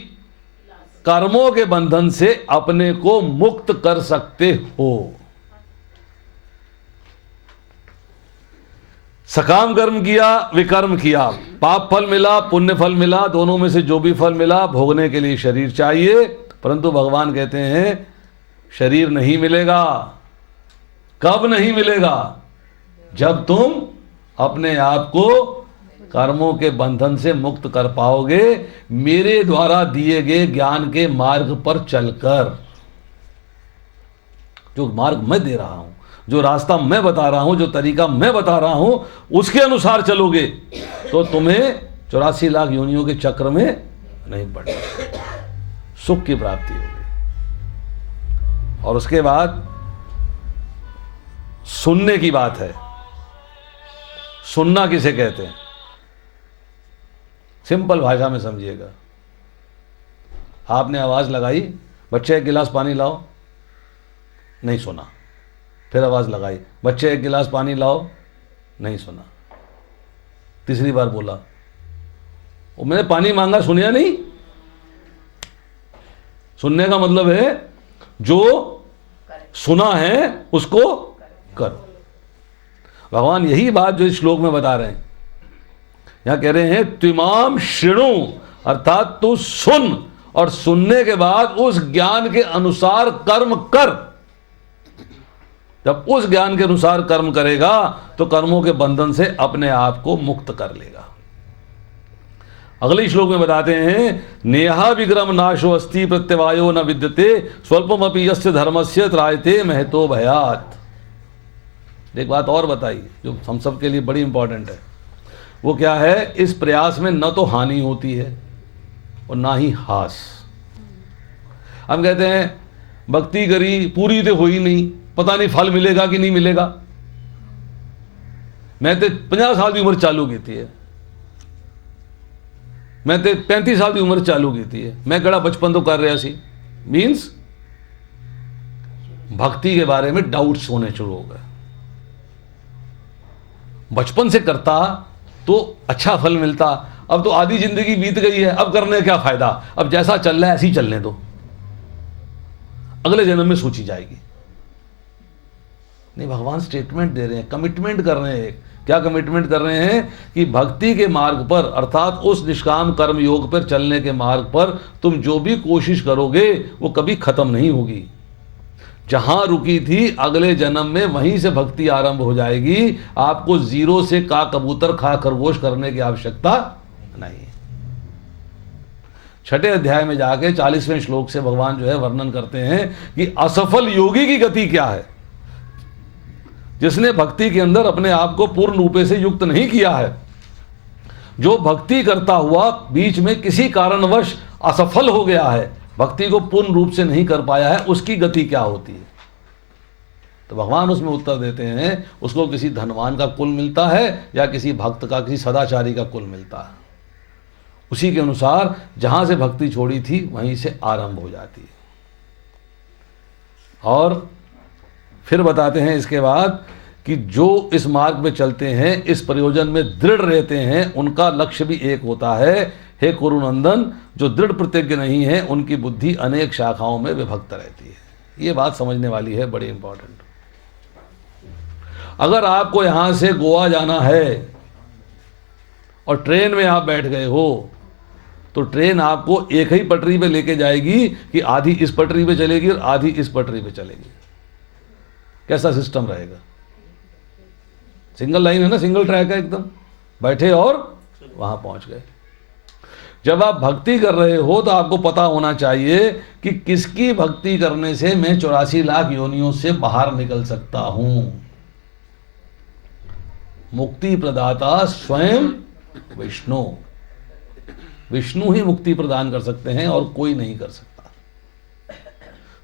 कर्मों के बंधन से अपने को मुक्त कर सकते हो। सकाम कर्म किया, विकर्म किया, पाप फल मिला, पुण्य फल मिला, दोनों में से जो भी फल मिला भोगने के लिए शरीर चाहिए। परंतु भगवान कहते हैं शरीर नहीं मिलेगा। कब नहीं मिलेगा? जब तुम अपने आप को कर्मों के बंधन से मुक्त कर पाओगे मेरे द्वारा दिए गए ज्ञान के मार्ग पर चलकर। जो मार्ग मैं दे रहा हूं, जो रास्ता मैं बता रहा हूं, जो तरीका मैं बता रहा हूं, उसके अनुसार चलोगे तो तुम्हें 84 लाख योनियों के चक्र में नहीं पड़ना, सुख की प्राप्ति होगी। और उसके बाद सुनने की बात है। सुनना किसे कहते हैं? सिंपल भाषा में समझिएगा। आपने आवाज लगाई, बच्चे एक गिलास पानी लाओ, नहीं सुना, फिर आवाज़ लगाई, बच्चे एक गिलास पानी लाओ, नहीं सुना। तीसरी बार बोला, वो मैंने पानी मांगा, सुनिया नहीं। सुनने का मतलब है जो सुना है उसको करो। भगवान यही बात जो इस श्लोक में बता रहे हैं, यहां कह रहे हैं त्विमाम शृणु, अर्थात तू सुन और सुनने के बाद उस ज्ञान के अनुसार कर्म कर। जब उस ज्ञान के अनुसार कर्म करेगा तो कर्मों के बंधन से अपने आप को मुक्त कर लेगा। अगले श्लोक में बताते हैं नेहा विक्रम नाशो अस्ति प्रत्यवायो न विद्यते स्वल्पमपि यस्य धर्मस्य त्रायते महतो भयात्। एक बात और बताई जो हम सब के लिए बड़ी इंपॉर्टेंट है, वो क्या है, इस प्रयास में न तो हानि होती है और ना ही हास। हम कहते हैं भक्ति करी, पूरी तो हुई नहीं, पता नहीं फल मिलेगा कि नहीं मिलेगा। मैं तो 50 साल की उम्र चालू की थी, मैं तो 35 साल की उम्र चालू की थी, मैं कड़ा बचपन तो कर रहा सी। मीन्स भक्ति के बारे में डाउट्स होने शुरू हो गए। बचपन से करता तो अच्छा फल मिलता, अब तो आधी जिंदगी बीत गई है, अब करने क्या फायदा, अब जैसा चल रहा है ऐसे ही चलने दो, अगले जन्म में सोची जाएगी। नहीं, भगवान स्टेटमेंट दे रहे हैं, कमिटमेंट कर रहे हैं। क्या कमिटमेंट कर रहे हैं कि भक्ति के मार्ग पर, अर्थात उस निष्काम कर्म योग पर चलने के मार्ग पर तुम जो भी कोशिश करोगे वो कभी खत्म नहीं होगी। जहां रुकी थी अगले जन्म में वहीं से भक्ति आरंभ हो जाएगी। आपको जीरो से का कबूतर खा खरगोश करने की आवश्यकता नहीं। छठे अध्याय में जाके 40वें श्लोक से भगवान जो है वर्णन करते हैं कि असफल योगी की गति क्या है। जिसने भक्ति के अंदर अपने आप को पूर्ण रूप से युक्त नहीं किया है, जो भक्ति करता हुआ बीच में किसी कारणवश असफल हो गया है, भक्ति को पूर्ण रूप से नहीं कर पाया है, उसकी गति क्या होती है। तो भगवान उसमें उत्तर देते हैं उसको किसी धनवान का कुल मिलता है या किसी भक्त का, किसी सदाचारी का कुल मिलता है। उसी के अनुसार जहां से भक्ति छोड़ी थी वहीं से आरंभ हो जाती है। और फिर बताते हैं इसके बाद कि जो इस मार्ग में चलते हैं, इस प्रयोजन में दृढ़ रहते हैं, उनका लक्ष्य भी एक होता है। हे कुरुनंदन, जो दृढ़ प्रतिज्ञ नहीं है उनकी बुद्धि अनेक शाखाओं में विभक्त रहती है। ये बात समझने वाली है, बड़ी इंपॉर्टेंट। अगर आपको यहां से गोवा जाना है और ट्रेन में आप बैठ गए हो तो ट्रेन आपको एक ही पटरी पे लेके जाएगी कि आधी इस पटरी पे चलेगी और आधी इस पटरी पे चलेगी। कैसा सिस्टम रहेगा? सिंगल लाइन है ना, सिंगल ट्रैक है एकदम, बैठे और वहां पहुंच गए। जब आप भक्ति कर रहे हो तो आपको पता होना चाहिए कि किसकी भक्ति करने से मैं 84 लाख योनियों से बाहर निकल सकता हूं। मुक्ति प्रदाता स्वयं विष्णु, विष्णु ही मुक्ति प्रदान कर सकते हैं और कोई नहीं कर सकता।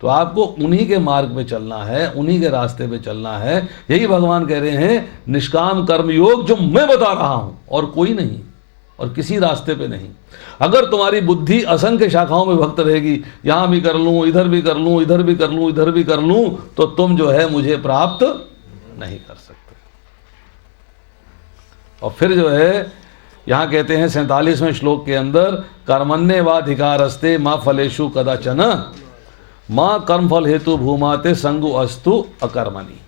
तो आपको उन्हीं के मार्ग पे चलना है, उन्हीं के रास्ते पे चलना है। यही भगवान कह रहे हैं निष्काम कर्म योग जो मैं बता रहा हूं, और कोई नहीं, और किसी रास्ते पे नहीं। अगर तुम्हारी बुद्धि असंख्य शाखाओं में भक्त रहेगी, यहां भी कर लूं, इधर भी कर लूं, इधर भी कर लूं, इधर भी कर लूं, तो तुम जो है मुझे प्राप्त नहीं कर सकते। और फिर जो है यहां कहते हैं 47वें श्लोक के अंदर, कर्मण्येवाधिकारस्ते मां फलेषु कदाचन मां कर्मफल हेतु भूमाते संगु अस्तु अकर्मणि।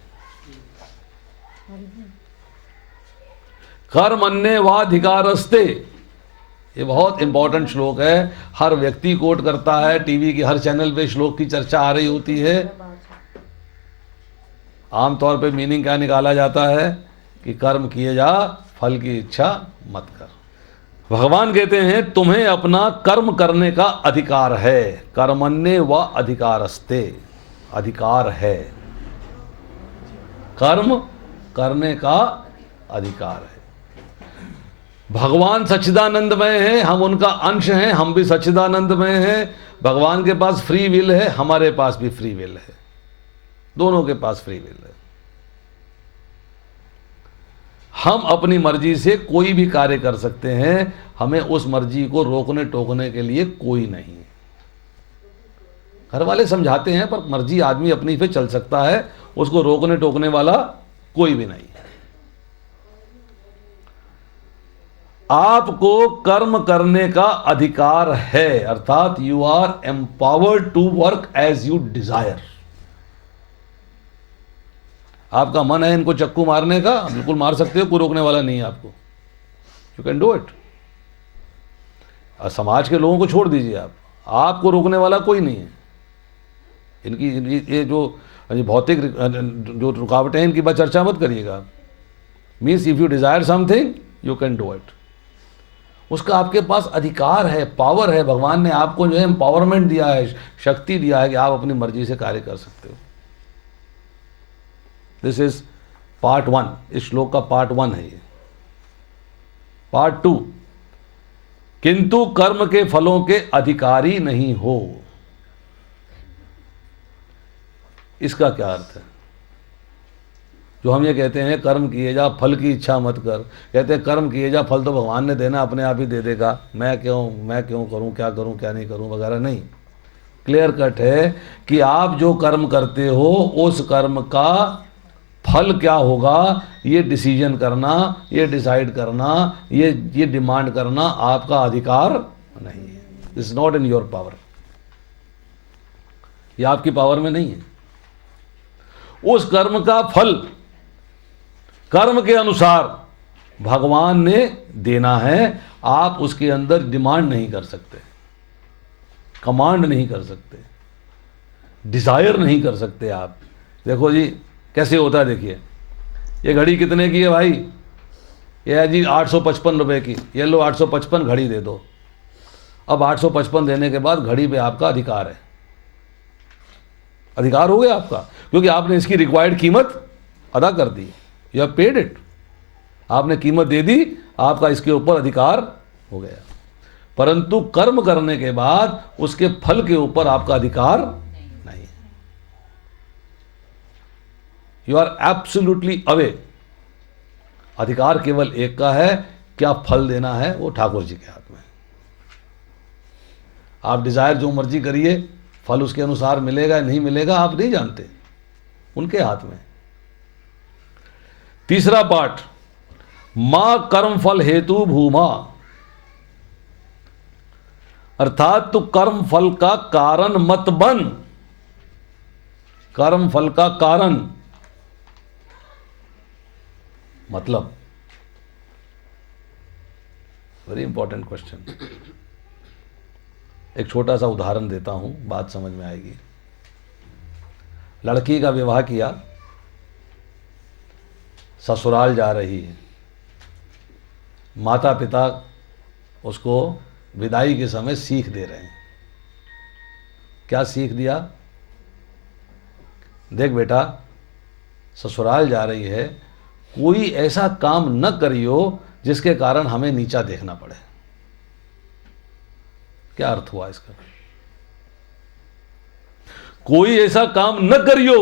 कर्मण्येवाधिकारस्ते, ये बहुत इंपॉर्टेंट श्लोक है। हर व्यक्ति कोट करता है, टीवी के हर चैनल पे श्लोक की चर्चा आ रही होती है। आमतौर पे मीनिंग क्या निकाला जाता है कि कर्म किए जा, फल की इच्छा मत कर। भगवान कहते हैं तुम्हें अपना कर्म करने का अधिकार है। कर्मण्ये व अधिकारस्ते, अधिकार है, कर्म करने का अधिकार है। भगवान सच्चिदानंदमय है, हम उनका अंश हैं, हम भी सच्चिदानंदमय हैं। भगवान के पास फ्री विल है, हमारे पास भी फ्री विल है, दोनों के पास फ्री विल है। हम अपनी मर्जी से कोई भी कार्य कर सकते हैं, हमें उस मर्जी को रोकने टोकने के लिए कोई नहीं। घर वाले समझाते हैं, पर मर्जी आदमी अपनी पे चल सकता है, उसको रोकने टोकने वाला कोई भी नहीं है। आपको कर्म करने का अधिकार है, अर्थात you are empowered to work as you desire. आपका मन है इनको चक्कू मारने का, बिल्कुल मार सकते हो, कोई रोकने वाला नहीं है आपको। You can do it. समाज के लोगों को छोड़ दीजिए, आपको रोकने वाला कोई नहीं है। इनकी ये जो भौतिक जो रुकावटें हैं, इनकी बात चर्चा मत करिएगा। Means if you desire something you can do it. उसका आपके पास अधिकार है, पावर है। भगवान ने आपको जो है एम्पावरमेंट दिया है, शक्ति दिया है कि आप अपनी मर्जी से कार्य कर सकते हो। दिस इज पार्ट 1, इस श्लोक का पार्ट 1 है ये। पार्ट 2, किंतु कर्म के फलों के अधिकारी नहीं हो। इसका क्या अर्थ है? जो हम ये कहते हैं कर्म किए जा, फल की इच्छा मत कर। कहते हैं कर्म किए जा, फल तो भगवान ने देना, अपने आप ही दे देगा। मैं क्यों करूं, क्या करूं, क्या नहीं करूं वगैरह नहीं। क्लियर कट है कि आप जो कर्म करते हो उस कर्म का फल क्या होगा, ये डिसीजन करना, ये डिसाइड करना, ये डिमांड करना आपका अधिकार नहीं है। This is not in your power. ये आपकी पावर में नहीं है। उस कर्म का फल कर्म के अनुसार भगवान ने देना है। आप उसके अंदर डिमांड नहीं कर सकते, कमांड नहीं कर सकते, डिजायर नहीं कर सकते। आप देखो जी कैसे होता है। देखिए ये घड़ी कितने की है भाई? ये है जी 855 रुपए की। ये लो 855 घड़ी दे दो। अब 855 देने के बाद घड़ी पे आपका अधिकार है। अधिकार हो गया आपका, क्योंकि आपने इसकी रिक्वायर्ड कीमत अदा कर दी। You have paid it. आपने कीमत दे दी, आपका इसके ऊपर अधिकार हो गया। परंतु कर्म करने के बाद उसके फल के ऊपर आपका अधिकार नहीं है। You are absolutely away. अधिकार केवल एक का है, क्या फल देना है वो ठाकुर जी के हाथ में। आप डिजायर जो मर्जी करिए, फल उसके अनुसार मिलेगा नहीं मिलेगा आप नहीं जानते, उनके हाथ में। तीसरा पाठ, मां कर्म फल हेतु भूमा, अर्थात तू कर्म फल का कारण मत बन। कर्म फल का कारण मतलब, वेरी इंपॉर्टेंट क्वेश्चन। एक छोटा सा उदाहरण देता हूं, बात समझ में आएगी। लड़की का विवाह किया, ससुराल जा रही है। माता पिता उसको विदाई के समय सीख दे रहे हैं। क्या सीख दिया? देख बेटा, ससुराल जा रही है, कोई ऐसा काम न करियो जिसके कारण हमें नीचा देखना पड़े। क्या अर्थ हुआ इसका? कोई ऐसा काम न करियो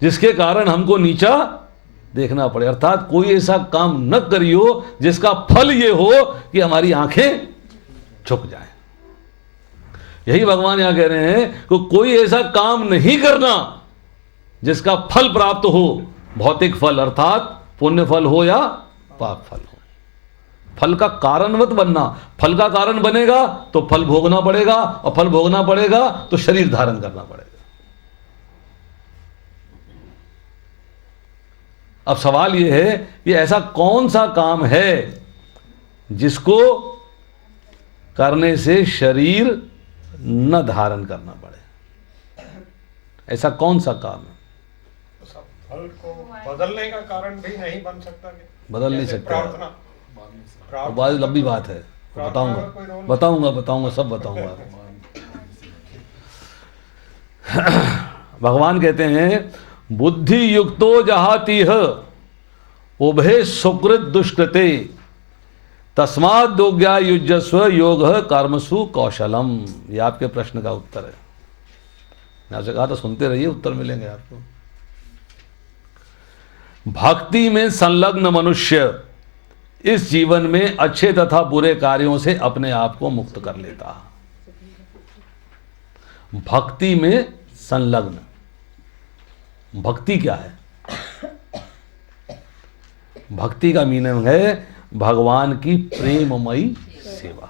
जिसके कारण हमको नीचा देखना पड़े, अर्थात कोई ऐसा काम न करियो जिसका फल ये हो कि हमारी आंखें झुक जाएं। यही भगवान यहां कह रहे हैं कि कोई ऐसा काम नहीं करना जिसका फल प्राप्त हो, भौतिक फल अर्थात पुण्य फल हो या पाप फल हो। फल का कारण मत बनना। फल का कारण बनेगा तो फल भोगना पड़ेगा, और फल भोगना पड़ेगा तो शरीर धारण करना पड़ेगा। अब सवाल यह है कि ऐसा कौन सा काम है जिसको करने से शरीर न धारण करना पड़े? ऐसा कौन सा काम है? फल को बदलने का कारण भी नहीं बन सकता? बदल नहीं सकते। प्रार्थना बहुत लंबी बात है, बताऊंगा सब बताऊंगा। भगवान कहते हैं, बुद्धि युक्तो जहातीह उभे सुकृत दुष्कृते तस्माद् दोग्या युजस्व योग कर्मसु कौशलम। ये आपके प्रश्न का उत्तर है। मैं आपसे कहा था सुनते रहिए, उत्तर मिलेंगे आपको। भक्ति में संलग्न मनुष्य इस जीवन में अच्छे तथा बुरे कार्यों से अपने आप को मुक्त कर लेता है। भक्ति में संलग्न। भक्ति क्या है? भक्ति का मीनिंग है भगवान की प्रेममयी सेवा।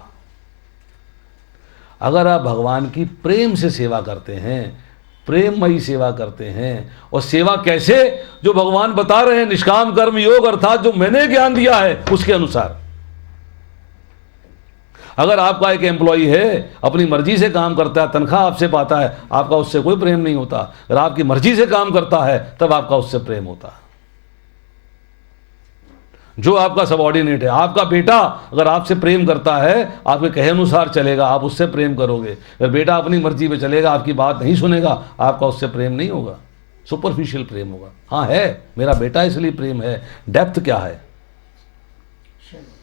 अगर आप भगवान की प्रेम से सेवा करते हैं, प्रेममयी सेवा करते हैं, और सेवा कैसे? जो भगवान बता रहे हैं, निष्काम कर्म योग, अर्थात जो मैंने ज्ञान दिया है उसके अनुसार। अगर आपका एक एम्प्लॉई है, अपनी मर्जी से काम करता है, तनख्वाह आपसे पाता है, आपका उससे कोई प्रेम नहीं होता। अगर आपकी मर्जी से काम करता है तब आपका उससे प्रेम होता है। जो आपका सबऑर्डिनेट है, आपका बेटा अगर आपसे प्रेम करता है, आपके कहे अनुसार चलेगा, आप उससे प्रेम करोगे। अगर बेटा अपनी मर्जी पे चलेगा, आपकी बात नहीं सुनेगा, आपका उससे प्रेम नहीं होगा, सुपरफिशियल प्रेम होगा। हाँ है, मेरा बेटा इसलिए प्रेम है। डेप्थ क्या है?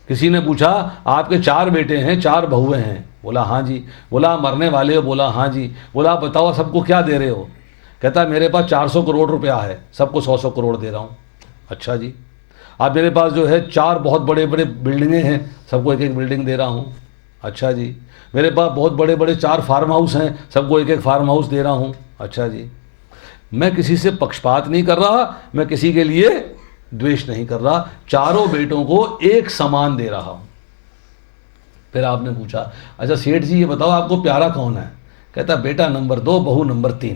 किसी ने पूछा आपके 4 बेटे हैं, 4 बहुएं हैं? बोला हाँ जी। बोला मरने वाले हो? बोला हाँ जी। बोला आप बताओ सबको क्या दे रहे हो? कहता है मेरे पास 400 करोड़ रुपया है, सबको 100-100 करोड़ दे रहा हूँ। अच्छा जी। आप मेरे पास जो है 4 बहुत बड़े बड़े बिल्डिंगें हैं, सबको एक एक बिल्डिंग दे रहा हूँ। अच्छा जी। मेरे पास बहुत बड़े बड़े 4 फार्म हाउस हैं, सबको एक एक फार्म हाउस दे रहा हूँ। अच्छा जी। मैं किसी से पक्षपात नहीं कर रहा, मैं किसी के लिए द्वेष नहीं कर रहा, चारों बेटों को एक समान दे रहा हूँ। फिर आपने पूछा अच्छा सेठ जी ये बताओ आपको प्यारा कौन है? कहता बेटा नंबर 2, बहू नंबर 3।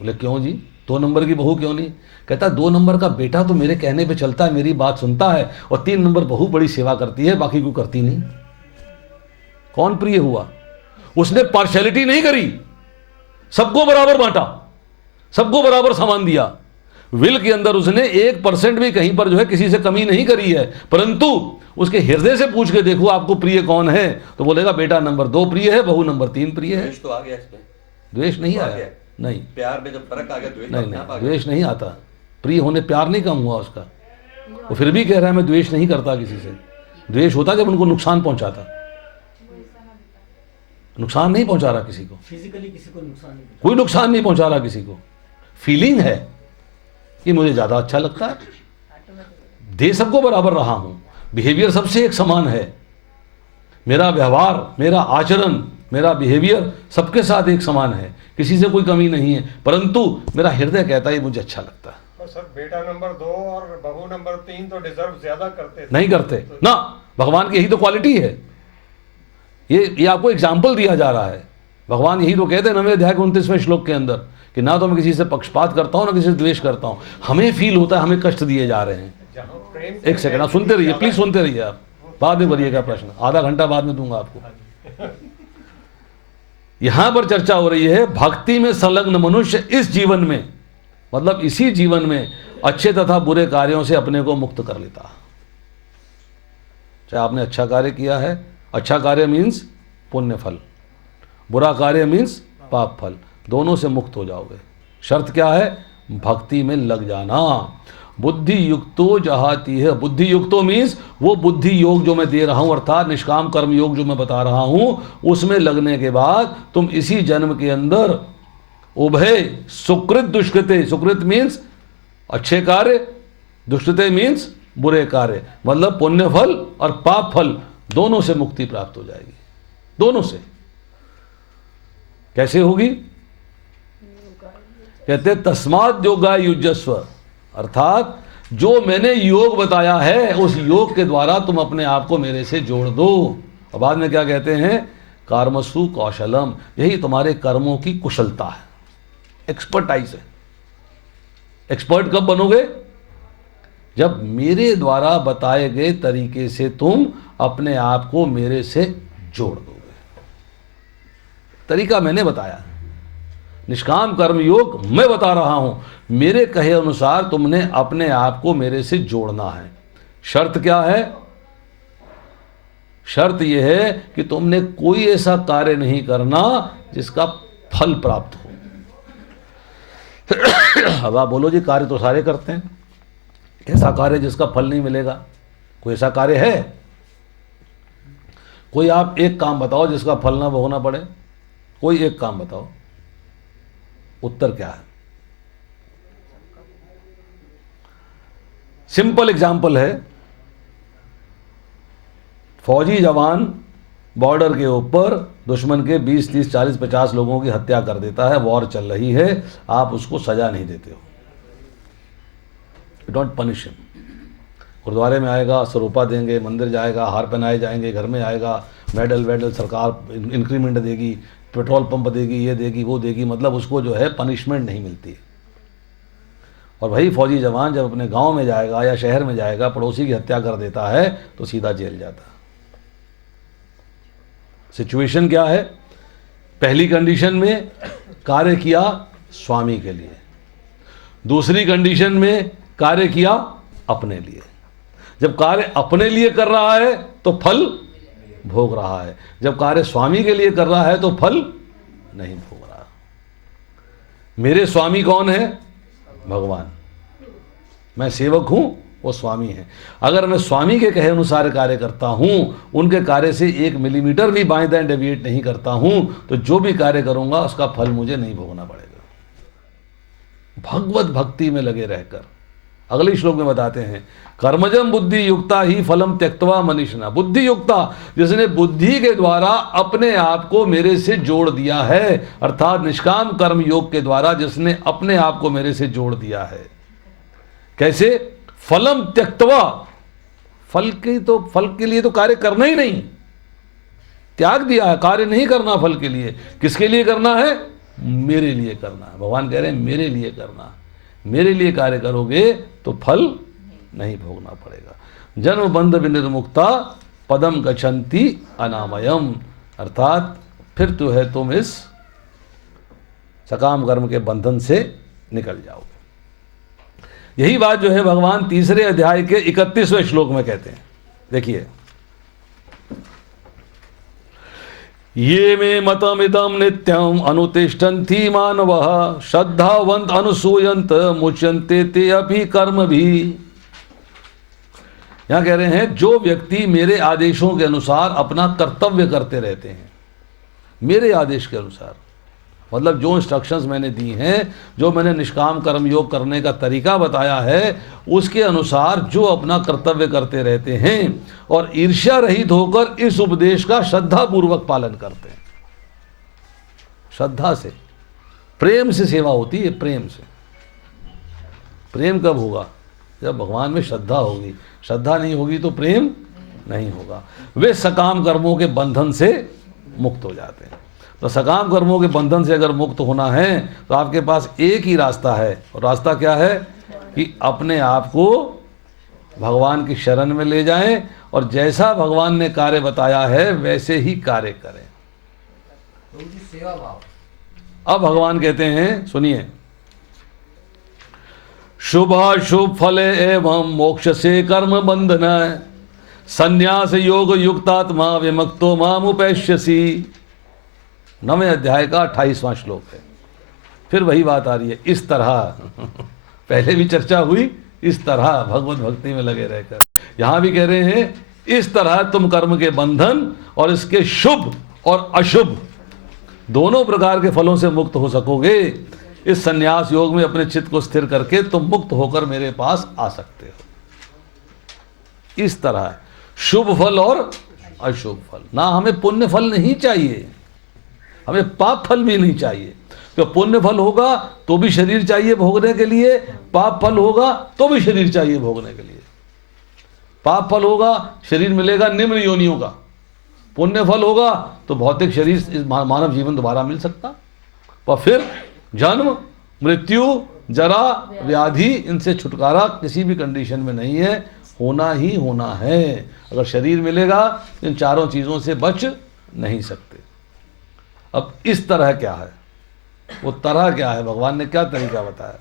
बोले क्यों जी, 2 नंबर की बहू क्यों नहीं? कहता 2 नंबर का बेटा तो मेरे कहने पे चलता है, मेरी बात सुनता है, और 3 नंबर बहू बड़ी सेवा करती है, बाकी कोई करती नहीं। कौन प्रिय हुआ? उसने पार्शियलिटी नहीं करी, सबको बराबर बांटा, सबको बराबर सामान दिया। विल के अंदर उसने 1% भी कहीं पर जो है किसी से कमी नहीं करी है। परंतु उसके हृदय से पूछ के देखो आपको प्रिय कौन है, तो बोलेगा बेटा नंबर 2 प्रिय है, बहू नंबर 3 प्रिय है। द्वेष तो आ गया इसमें। द्वेष नहीं आ आया, गया। नहीं प्यार में जब फर्क आ गया, द्वेष नहीं अपने आप आ नहीं, गया। द्वेष नहीं आता। प्रिय होने प्यार नहीं कम हुआ उसका। वो फिर भी कह रहा है मैं द्वेष नहीं करता किसी से। द्वेष होता जब उनको नुकसान पहुंचाता। नुकसान नहीं पहुंचा रहा किसी को, फिजिकली किसी को नुकसान नहीं पहुंचा। कोई नुकसान नहीं पहुंचा रहा किसी को। फीलिंग है ये मुझे ज़्यादा अच्छा लगता है, दे सबको बराबर रहा हूं, बिहेवियर सबसे एक समान है, मेरा व्यवहार, मेरा आचरण, मेरा बिहेवियर सबके साथ एक समान है, किसी से कोई कमी नहीं है। परंतु मेरा हृदय कहता है ये मुझे अच्छा लगता है। तो सर बेटा नंबर 2 और बहू नंबर 3 तो डिजर्व ज्यादा करते थे। नहीं करते ना, भगवान की यही तो क्वालिटी है। ये आपको एग्जाम्पल दिया जा रहा है। भगवान यही तो कहते हैं 9वें अध्याय के 29वें श्लोक के अंदर कि ना तो मैं किसी से पक्षपात करता हूं ना किसी से द्वेष करता हूं। हमें फील होता है हमें कष्ट दिए जा रहे हैं। जहाँ प्रेम एक सेकंड आप सुनते रहिए, प्लीज सुनते रहिए, आप बाद में भरिएगा प्रश्न, आधा घंटा बाद में दूंगा आपको। यहां पर चर्चा हो रही है भक्ति में संलग्न मनुष्य इस जीवन में, मतलब इसी जीवन में अच्छे तथा बुरे कार्यों से अपने को मुक्त कर लेता है। चाहे आपने अच्छा कार्य किया है, अच्छा कार्य मीन्स पुण्य फल, बुरा कार्य मीन्स पाप फल, दोनों से मुक्त हो जाओगे। शर्त क्या है? भक्ति में लग जाना। बुद्धि युक्तो जहाती है, बुद्धि युक्तो मीन्स वो बुद्धि योग जो मैं दे रहा हूं, अर्थात निष्काम कर्म योग जो मैं बता रहा हूं, उसमें लगने के बाद तुम इसी जन्म के अंदर उभय सुकृत दुष्कृते, सुकृत मीन्स अच्छे कार्य, दुष्कृते मीन्स बुरे कार्य, मतलब पुण्य फल और पाप फल, दोनों से मुक्ति प्राप्त हो जाएगी। दोनों से कैसे होगी? कहते तस्मात् योगा युजस्व, अर्थात जो मैंने योग बताया है उस योग के द्वारा तुम अपने आप को मेरे से जोड़ दो। और बाद में क्या कहते हैं? कर्मसु कौशलम, यही तुम्हारे कर्मों की कुशलता है, एक्सपर्टाइज है। एक्सपर्ट कब बनोगे? जब मेरे द्वारा बताए गए तरीके से तुम अपने आप को मेरे से जोड़ दोगे। तरीका मैंने बताया, निष्काम कर्म योग मैं बता रहा हूं, मेरे कहे अनुसार तुमने अपने आप को मेरे से जोड़ना है। शर्त क्या है? शर्त यह है कि तुमने कोई ऐसा कार्य नहीं करना जिसका फल प्राप्त हो। अब आप बोलो जी कार्य तो सारे करते हैं, ऐसा कार्य जिसका फल नहीं मिलेगा? कोई ऐसा कार्य है? कोई आप एक काम बताओ जिसका फल ना भोगना पड़े, कोई एक काम बताओ। उत्तर क्या है? सिंपल एग्जाम्पल है, फौजी जवान बॉर्डर के ऊपर दुश्मन के 20, 30, 40, 50 लोगों की हत्या कर देता है, वॉर चल रही है, आप उसको सजा नहीं देते हो, यू डोंट पनिश हिम। गुरुद्वारे में आएगा, स्वरूपा देंगे, मंदिर जाएगा, हार पहनाए जाएंगे, घर में आएगा, मेडल वेडल, सरकार इंक्रीमेंट देगी, पेट्रोल पंप देगी, ये देगी, वो देगी, मतलब उसको जो है पनिशमेंट नहीं मिलती है। और वही फौजी जवान जब अपने गांव में जाएगा या शहर में जाएगा, पड़ोसी की हत्या कर देता है तो सीधा जेल जाता है। सिचुएशन क्या है? पहली कंडीशन में कार्य किया स्वामी के लिए, दूसरी कंडीशन में कार्य किया अपने लिए। जब कार्य अपने लिए कर रहा है तो फल भोग रहा है, जब कार्य स्वामी के लिए कर रहा है तो फल नहीं भोग रहा। मेरे स्वामी कौन है? भगवान। मैं सेवक हूं, वो स्वामी है। अगर मैं स्वामी के कहे अनुसार कार्य करता हूं, उनके कार्य से 1 मिलीमीटर भी बाएं दाएं डेविएट नहीं करता हूं, तो जो भी कार्य करूंगा उसका फल मुझे नहीं भोगना पड़ेगा। भगवत भक्ति में लगे रहकर अगले श्लोक में बताते हैं, कर्मजम बुद्धि युक्ता ही फलम त्यक्त्वा मनीषिणा। बुद्धि युक्ता, जिसने बुद्धि के द्वारा अपने आप को मेरे से जोड़ दिया है, अर्थात निष्काम कर्म योग के द्वारा जिसने अपने आप को मेरे से जोड़ दिया है। कैसे? फलम त्यक्त्वा, फल के लिए तो कार्य करना ही नहीं, त्याग दिया है, कार्य नहीं करना फल के लिए। किसके लिए करना है? मेरे लिए करना है। भगवान कह रहे हैं मेरे लिए करना, मेरे लिए कार्य करोगे तो फल नहीं भोगना पड़ेगा। जन्म बंध विनिर्मुक्ता पदम गच्छन्ति अनामयम, अर्थात फिर तो है तुम इस सकाम कर्म के बंधन से निकल जाओगे। यही बात जो है भगवान 3 अध्याय के 31वें श्लोक में कहते हैं। देखिए, ये मे मतमिदं नित्यम अनुतिष्ठन्ति मानवः श्रद्धावंत अनुसूयन्त मुच्यन्ते ते अपि कर्म भी। यहां कह रहे हैं जो व्यक्ति मेरे आदेशों के अनुसार अपना कर्तव्य करते रहते हैं, मेरे आदेश के अनुसार, मतलब जो इंस्ट्रक्शंस मैंने दी हैं, जो मैंने निष्काम कर्म योग करने का तरीका बताया है, उसके अनुसार जो अपना कर्तव्य करते रहते हैं और ईर्ष्या रहित होकर इस उपदेश का श्रद्धा पूर्वक पालन करते हैं। श्रद्धा से, प्रेम से सेवा होती है, प्रेम से। प्रेम कब होगा? जब भगवान में श्रद्धा होगी। श्रद्धा नहीं होगी तो प्रेम नहीं होगा। वे सकाम कर्मों के बंधन से मुक्त हो जाते हैं। तो सकाम कर्मों के बंधन से अगर मुक्त होना है तो आपके पास एक ही रास्ता है, और रास्ता क्या है? कि अपने आप को भगवान की शरण में ले जाएं और जैसा भगवान ने कार्य बताया है वैसे ही कार्य करें। सेवा भाव। अब भगवान कहते हैं, सुनिए, शुभाशुभ फले एवं मोक्ष से कर्म बंधन संन्यास योग युक्तात्मा विमुक्तो माम उपैष्यसि। 9वें अध्याय का 28वां श्लोक है। फिर वही बात आ रही है, इस तरह पहले भी चर्चा हुई, इस तरह भगवत भक्ति में लगे रहकर। यहां भी कह रहे हैं इस तरह तुम कर्म के बंधन और इसके शुभ और अशुभ दोनों प्रकार के फलों से मुक्त हो सकोगे। इस संन्यास योग में अपने चित्त को स्थिर करके तुम मुक्त होकर मेरे पास आ सकते हो। इस तरह शुभ फल और अशुभ फल। ना हमें पुण्य फल नहीं चाहिए, हमें पाप फल भी नहीं चाहिए। तो पुण्य फल होगा तो भी शरीर चाहिए भोगने के लिए, पाप फल होगा तो भी शरीर चाहिए भोगने के लिए। पाप फल होगा शरीर मिलेगा निम्न योनियों का, पुण्य फल होगा तो भौतिक शरीर, मानव जीवन दोबारा मिल सकता। और फिर जन्म मृत्यु जरा व्याधि, इनसे छुटकारा किसी भी कंडीशन में नहीं है, होना ही होना है। अगर शरीर मिलेगा तो इन चारों चीज़ों से बच नहीं सकते। अब इस तरह क्या है, वो तरह क्या है, भगवान ने क्या तरीका बताया?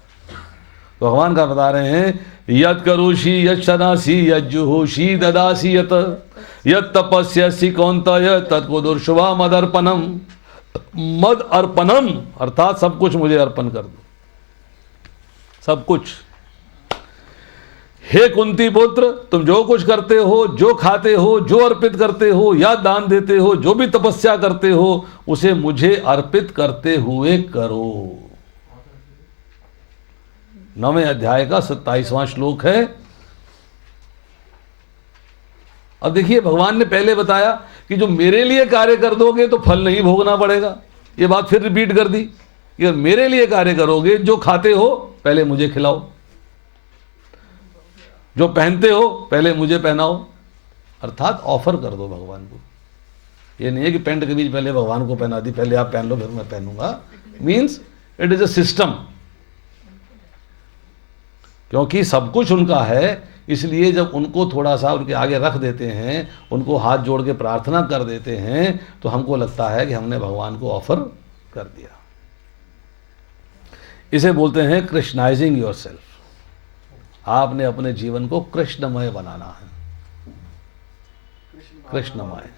भगवान का बता रहे हैं, यद करोषि यद शनासी यद जुहोषि ददासी यद तपस्यसि कौन्तेय तत्कुदुर्शुवा मदर्पणम। मद अर्पणम अर्थात सब कुछ मुझे अर्पण कर दो, सब कुछ। हे कुंती पुत्र, तुम जो कुछ करते हो, जो खाते हो, जो अर्पित करते हो या दान देते हो, जो भी तपस्या करते हो, उसे मुझे अर्पित करते हुए करो। 9वें अध्याय का 27वां श्लोक है। अब देखिए, भगवान ने पहले बताया कि जो मेरे लिए कार्य कर दोगे तो फल नहीं भोगना पड़ेगा। ये बात फिर रिपीट कर दी कि अगर मेरे लिए कार्य करोगे, जो खाते हो पहले मुझे खिलाओ, जो पहनते हो पहले मुझे पहनाओ। अर्थात ऑफर कर दो भगवान को। ये नहीं है कि पैंट के बीच पहले भगवान को पहना दी, पहले आप पहन लो फिर मैं पहनूंगा। Means it is a system. क्योंकि सब कुछ उनका है, इसलिए जब उनको थोड़ा सा उनके आगे रख देते हैं, उनको हाथ जोड़ के प्रार्थना कर देते हैं, तो हमको लगता है कि हमने भगवान को ऑफर कर दिया। इसे बोलते हैं कृष्णाइजिंग योरसेल्फ। आपने अपने जीवन को कृष्णमय बनाना है। कृष्णमय।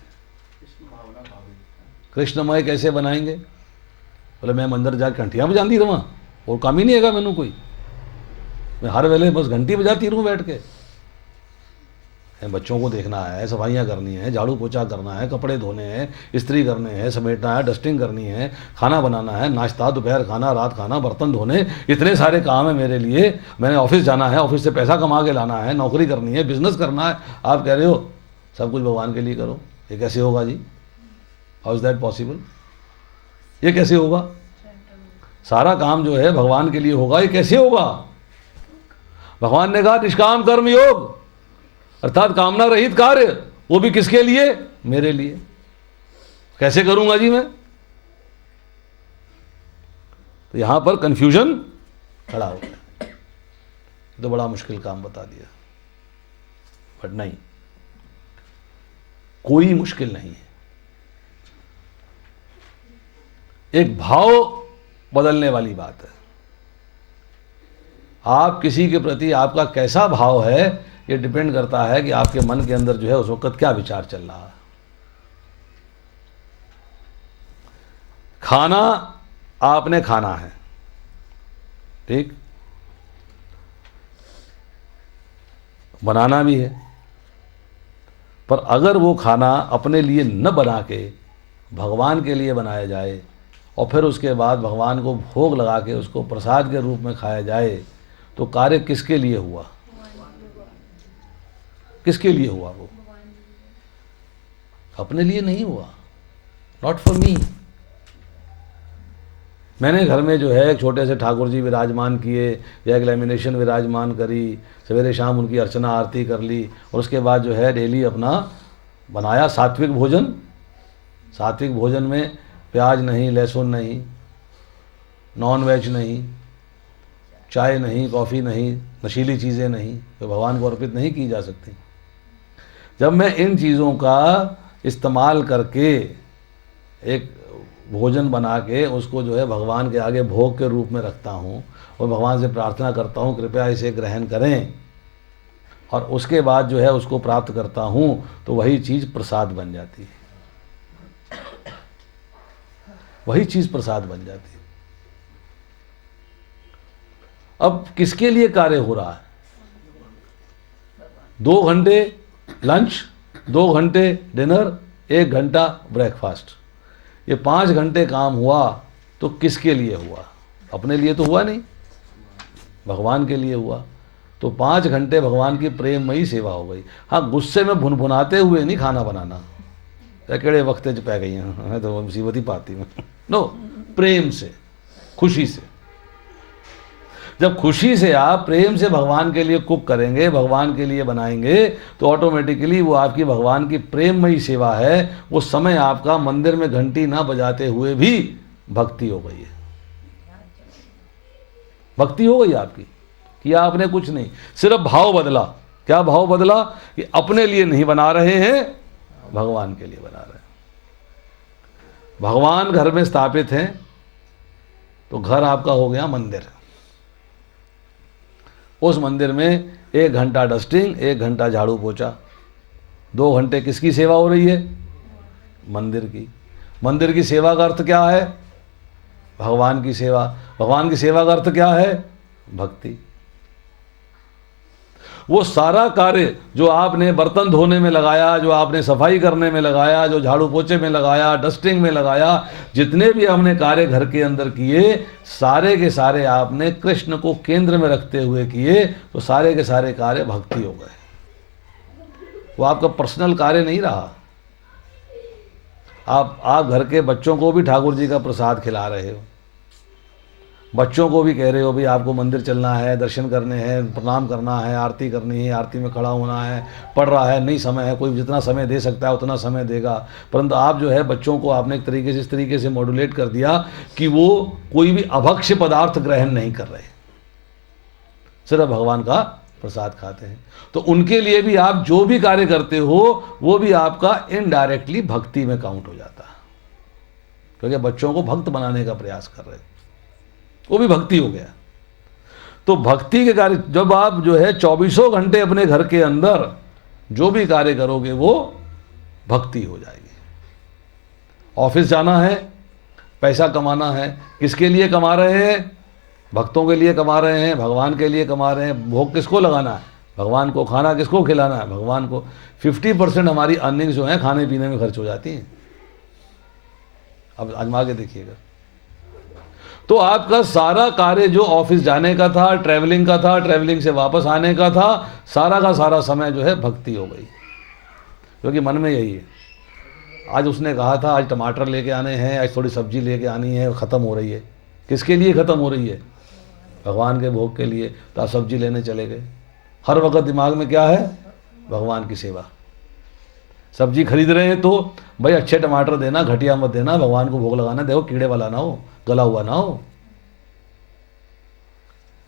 कृष्णमय कैसे बनाएंगे? बोले मैं मंदिर जाकर घंटियां बजाती रहूं, और काम ही नहीं है मैनू कोई, मैं हर वेले बस घंटी बजाती रहूं बैठ के। बच्चों को देखना है, सफाइयाँ करनी है, झाड़ू पोछा करना है, कपड़े धोने हैं, इस्त्री करने हैं, समेटना है, डस्टिंग करनी है, खाना बनाना है, नाश्ता, दोपहर खाना, रात खाना, बर्तन धोने, इतने सारे काम है मेरे लिए। मैंने ऑफिस जाना है, ऑफिस से पैसा कमा के लाना है, नौकरी करनी है, बिजनेस करना है। आप कह रहे हो सब कुछ भगवान के लिए करो। ये कैसे होगा जी? How is that possible? ये कैसे होगा? सारा काम जो है भगवान के लिए होगा, ये कैसे होगा? भगवान ने कहा निष्काम कर्म योग, अर्थात कामना रहित कार्य, वो भी किसके लिए? मेरे लिए। कैसे करूंगा जी मैं? तो यहां पर कंफ्यूजन खड़ा हो गया। तो बड़ा मुश्किल काम बता दिया, बट नहीं, कोई मुश्किल नहीं है। एक भाव बदलने वाली बात है। आप किसी के प्रति आपका कैसा भाव है, ये डिपेंड करता है कि आपके मन के अंदर जो है उस वक्त क्या विचार चल रहा है। खाना आपने खाना है, ठीक, बनाना भी है, पर अगर वो खाना अपने लिए न बना के भगवान के लिए बनाया जाए और फिर उसके बाद भगवान को भोग लगा के उसको प्रसाद के रूप में खाया जाए, तो कार्य किसके लिए हुआ? किसके लिए हुआ? वो अपने लिए नहीं हुआ। Not for me. मैंने घर में जो है एक छोटे से ठाकुर जी विराजमान किए, या एक लैमिनेशन विराजमान करी, सवेरे शाम उनकी अर्चना आरती कर ली, और उसके बाद जो है डेली अपना बनाया सात्विक भोजन। सात्विक भोजन में प्याज नहीं, लहसुन नहीं, नॉन वेज नहीं, चाय नहीं, कॉफ़ी नहीं, नशीली चीज़ें नहीं, तो भगवान को अर्पित नहीं की जा सकती। जब मैं इन चीज़ों का इस्तेमाल करके एक भोजन बना के उसको जो है भगवान के आगे भोग के रूप में रखता हूँ और भगवान से प्रार्थना करता हूँ कृपया इसे ग्रहण करें, और उसके बाद जो है उसको प्राप्त करता हूँ, तो वही चीज़ प्रसाद बन जाती है। वही चीज़ प्रसाद बन जाती है। अब किसके लिए कार्य हो रहा है? 2 घंटे लंच, 2 घंटे डिनर, 1 घंटा ब्रेकफास्ट, ये 5 घंटे काम हुआ तो किसके लिए हुआ? अपने लिए तो हुआ नहीं, भगवान के लिए हुआ। तो 5 घंटे भगवान की प्रेममयी सेवा हो गई। हाँ, गुस्से में भुनभुनाते हुए नहीं खाना बनाना, केड़े वक्त च पै गई हैं तो मुसीबत ही पाती में। नो, प्रेम से, खुशी से। जब खुशी से आप प्रेम से भगवान के लिए कुक करेंगे, भगवान के लिए बनाएंगे, तो ऑटोमेटिकली वो आपकी भगवान की प्रेममयी सेवा है। वो समय आपका मंदिर में घंटी ना बजाते हुए भी भक्ति हो गई है। भक्ति हो गई आपकी, किया आपने कुछ नहीं, सिर्फ भाव बदला। क्या भाव बदला? कि अपने लिए नहीं बना रहे हैं, भगवान के लिए बना रहे हैं। भगवान घर में स्थापित हैं तो घर आपका हो गया मंदिर। उस मंदिर में 1 घंटा डस्टिंग, 1 घंटा झाड़ू पोछा, 2 घंटे किसकी सेवा हो रही है? मंदिर की। मंदिर की सेवा का अर्थ क्या है? भगवान की सेवा। भगवान की सेवा का अर्थ क्या है? भक्ति। वो सारा कार्य जो आपने बर्तन धोने में लगाया, जो आपने सफाई करने में लगाया, जो झाड़ू पोछे में लगाया, डस्टिंग में लगाया, जितने भी हमने कार्य घर के अंदर किए, सारे के सारे आपने कृष्ण को केंद्र में रखते हुए किए, तो सारे के सारे कार्य भक्ति हो गए। वो आपका पर्सनल कार्य नहीं रहा। आप घर के बच्चों को भी ठाकुर जी का प्रसाद खिला रहे हो, बच्चों को भी कह रहे हो भाई आपको मंदिर चलना है, दर्शन करने हैं, प्रणाम करना है, आरती करनी है, आरती में खड़ा होना है, पढ़ रहा है, नहीं समय है, कोई जितना समय दे सकता है उतना समय देगा। परंतु आप जो है बच्चों को आपने एक तरीके से इस तरीके से मॉड्यूलेट कर दिया कि वो कोई भी अभक्ष्य पदार्थ ग्रहण नहीं कर रहे, सिर्फ भगवान का प्रसाद खाते हैं। तो उनके लिए भी आप जो भी कार्य करते हो वो भी आपका इनडायरेक्टली भक्ति में काउंट हो जाता है, क्योंकि बच्चों को भक्त बनाने का प्रयास कर रहे हैं, वो भी भक्ति हो गया। तो भक्ति के कार्य जब आप जो है 24 घंटे अपने घर के अंदर जो भी कार्य करोगे वो भक्ति हो जाएगी। ऑफिस जाना है, पैसा कमाना है, किसके लिए कमा रहे हैं? भक्तों के लिए कमा रहे हैं, भगवान के लिए कमा रहे हैं। भोग किसको लगाना है? भगवान को। खाना किसको खिलाना है? भगवान को। 50% हमारी अर्निंग्स जो है खाने पीने में खर्च हो जाती हैं। अब आजमा के देखिएगा। तो आपका सारा कार्य जो ऑफिस जाने का था, ट्रैवलिंग का था, ट्रैवलिंग से वापस आने का था, सारा का सारा समय जो है भक्ति हो गई, क्योंकि मन में यही है। आज उसने कहा था आज टमाटर लेके आने हैं, आज थोड़ी सब्जी लेके आनी है, ख़त्म हो रही है। किसके लिए ख़त्म हो रही है? भगवान के भोग के लिए। तो आप सब्जी लेने चले गए। हर वक्त दिमाग में क्या है? भगवान की सेवा। सब्जी खरीद रहे हैं तो भाई अच्छे टमाटर देना, घटिया मत देना, भगवान को भोग लगाना, देखो कीड़े वाला ना हो, गला हुआ ना हो।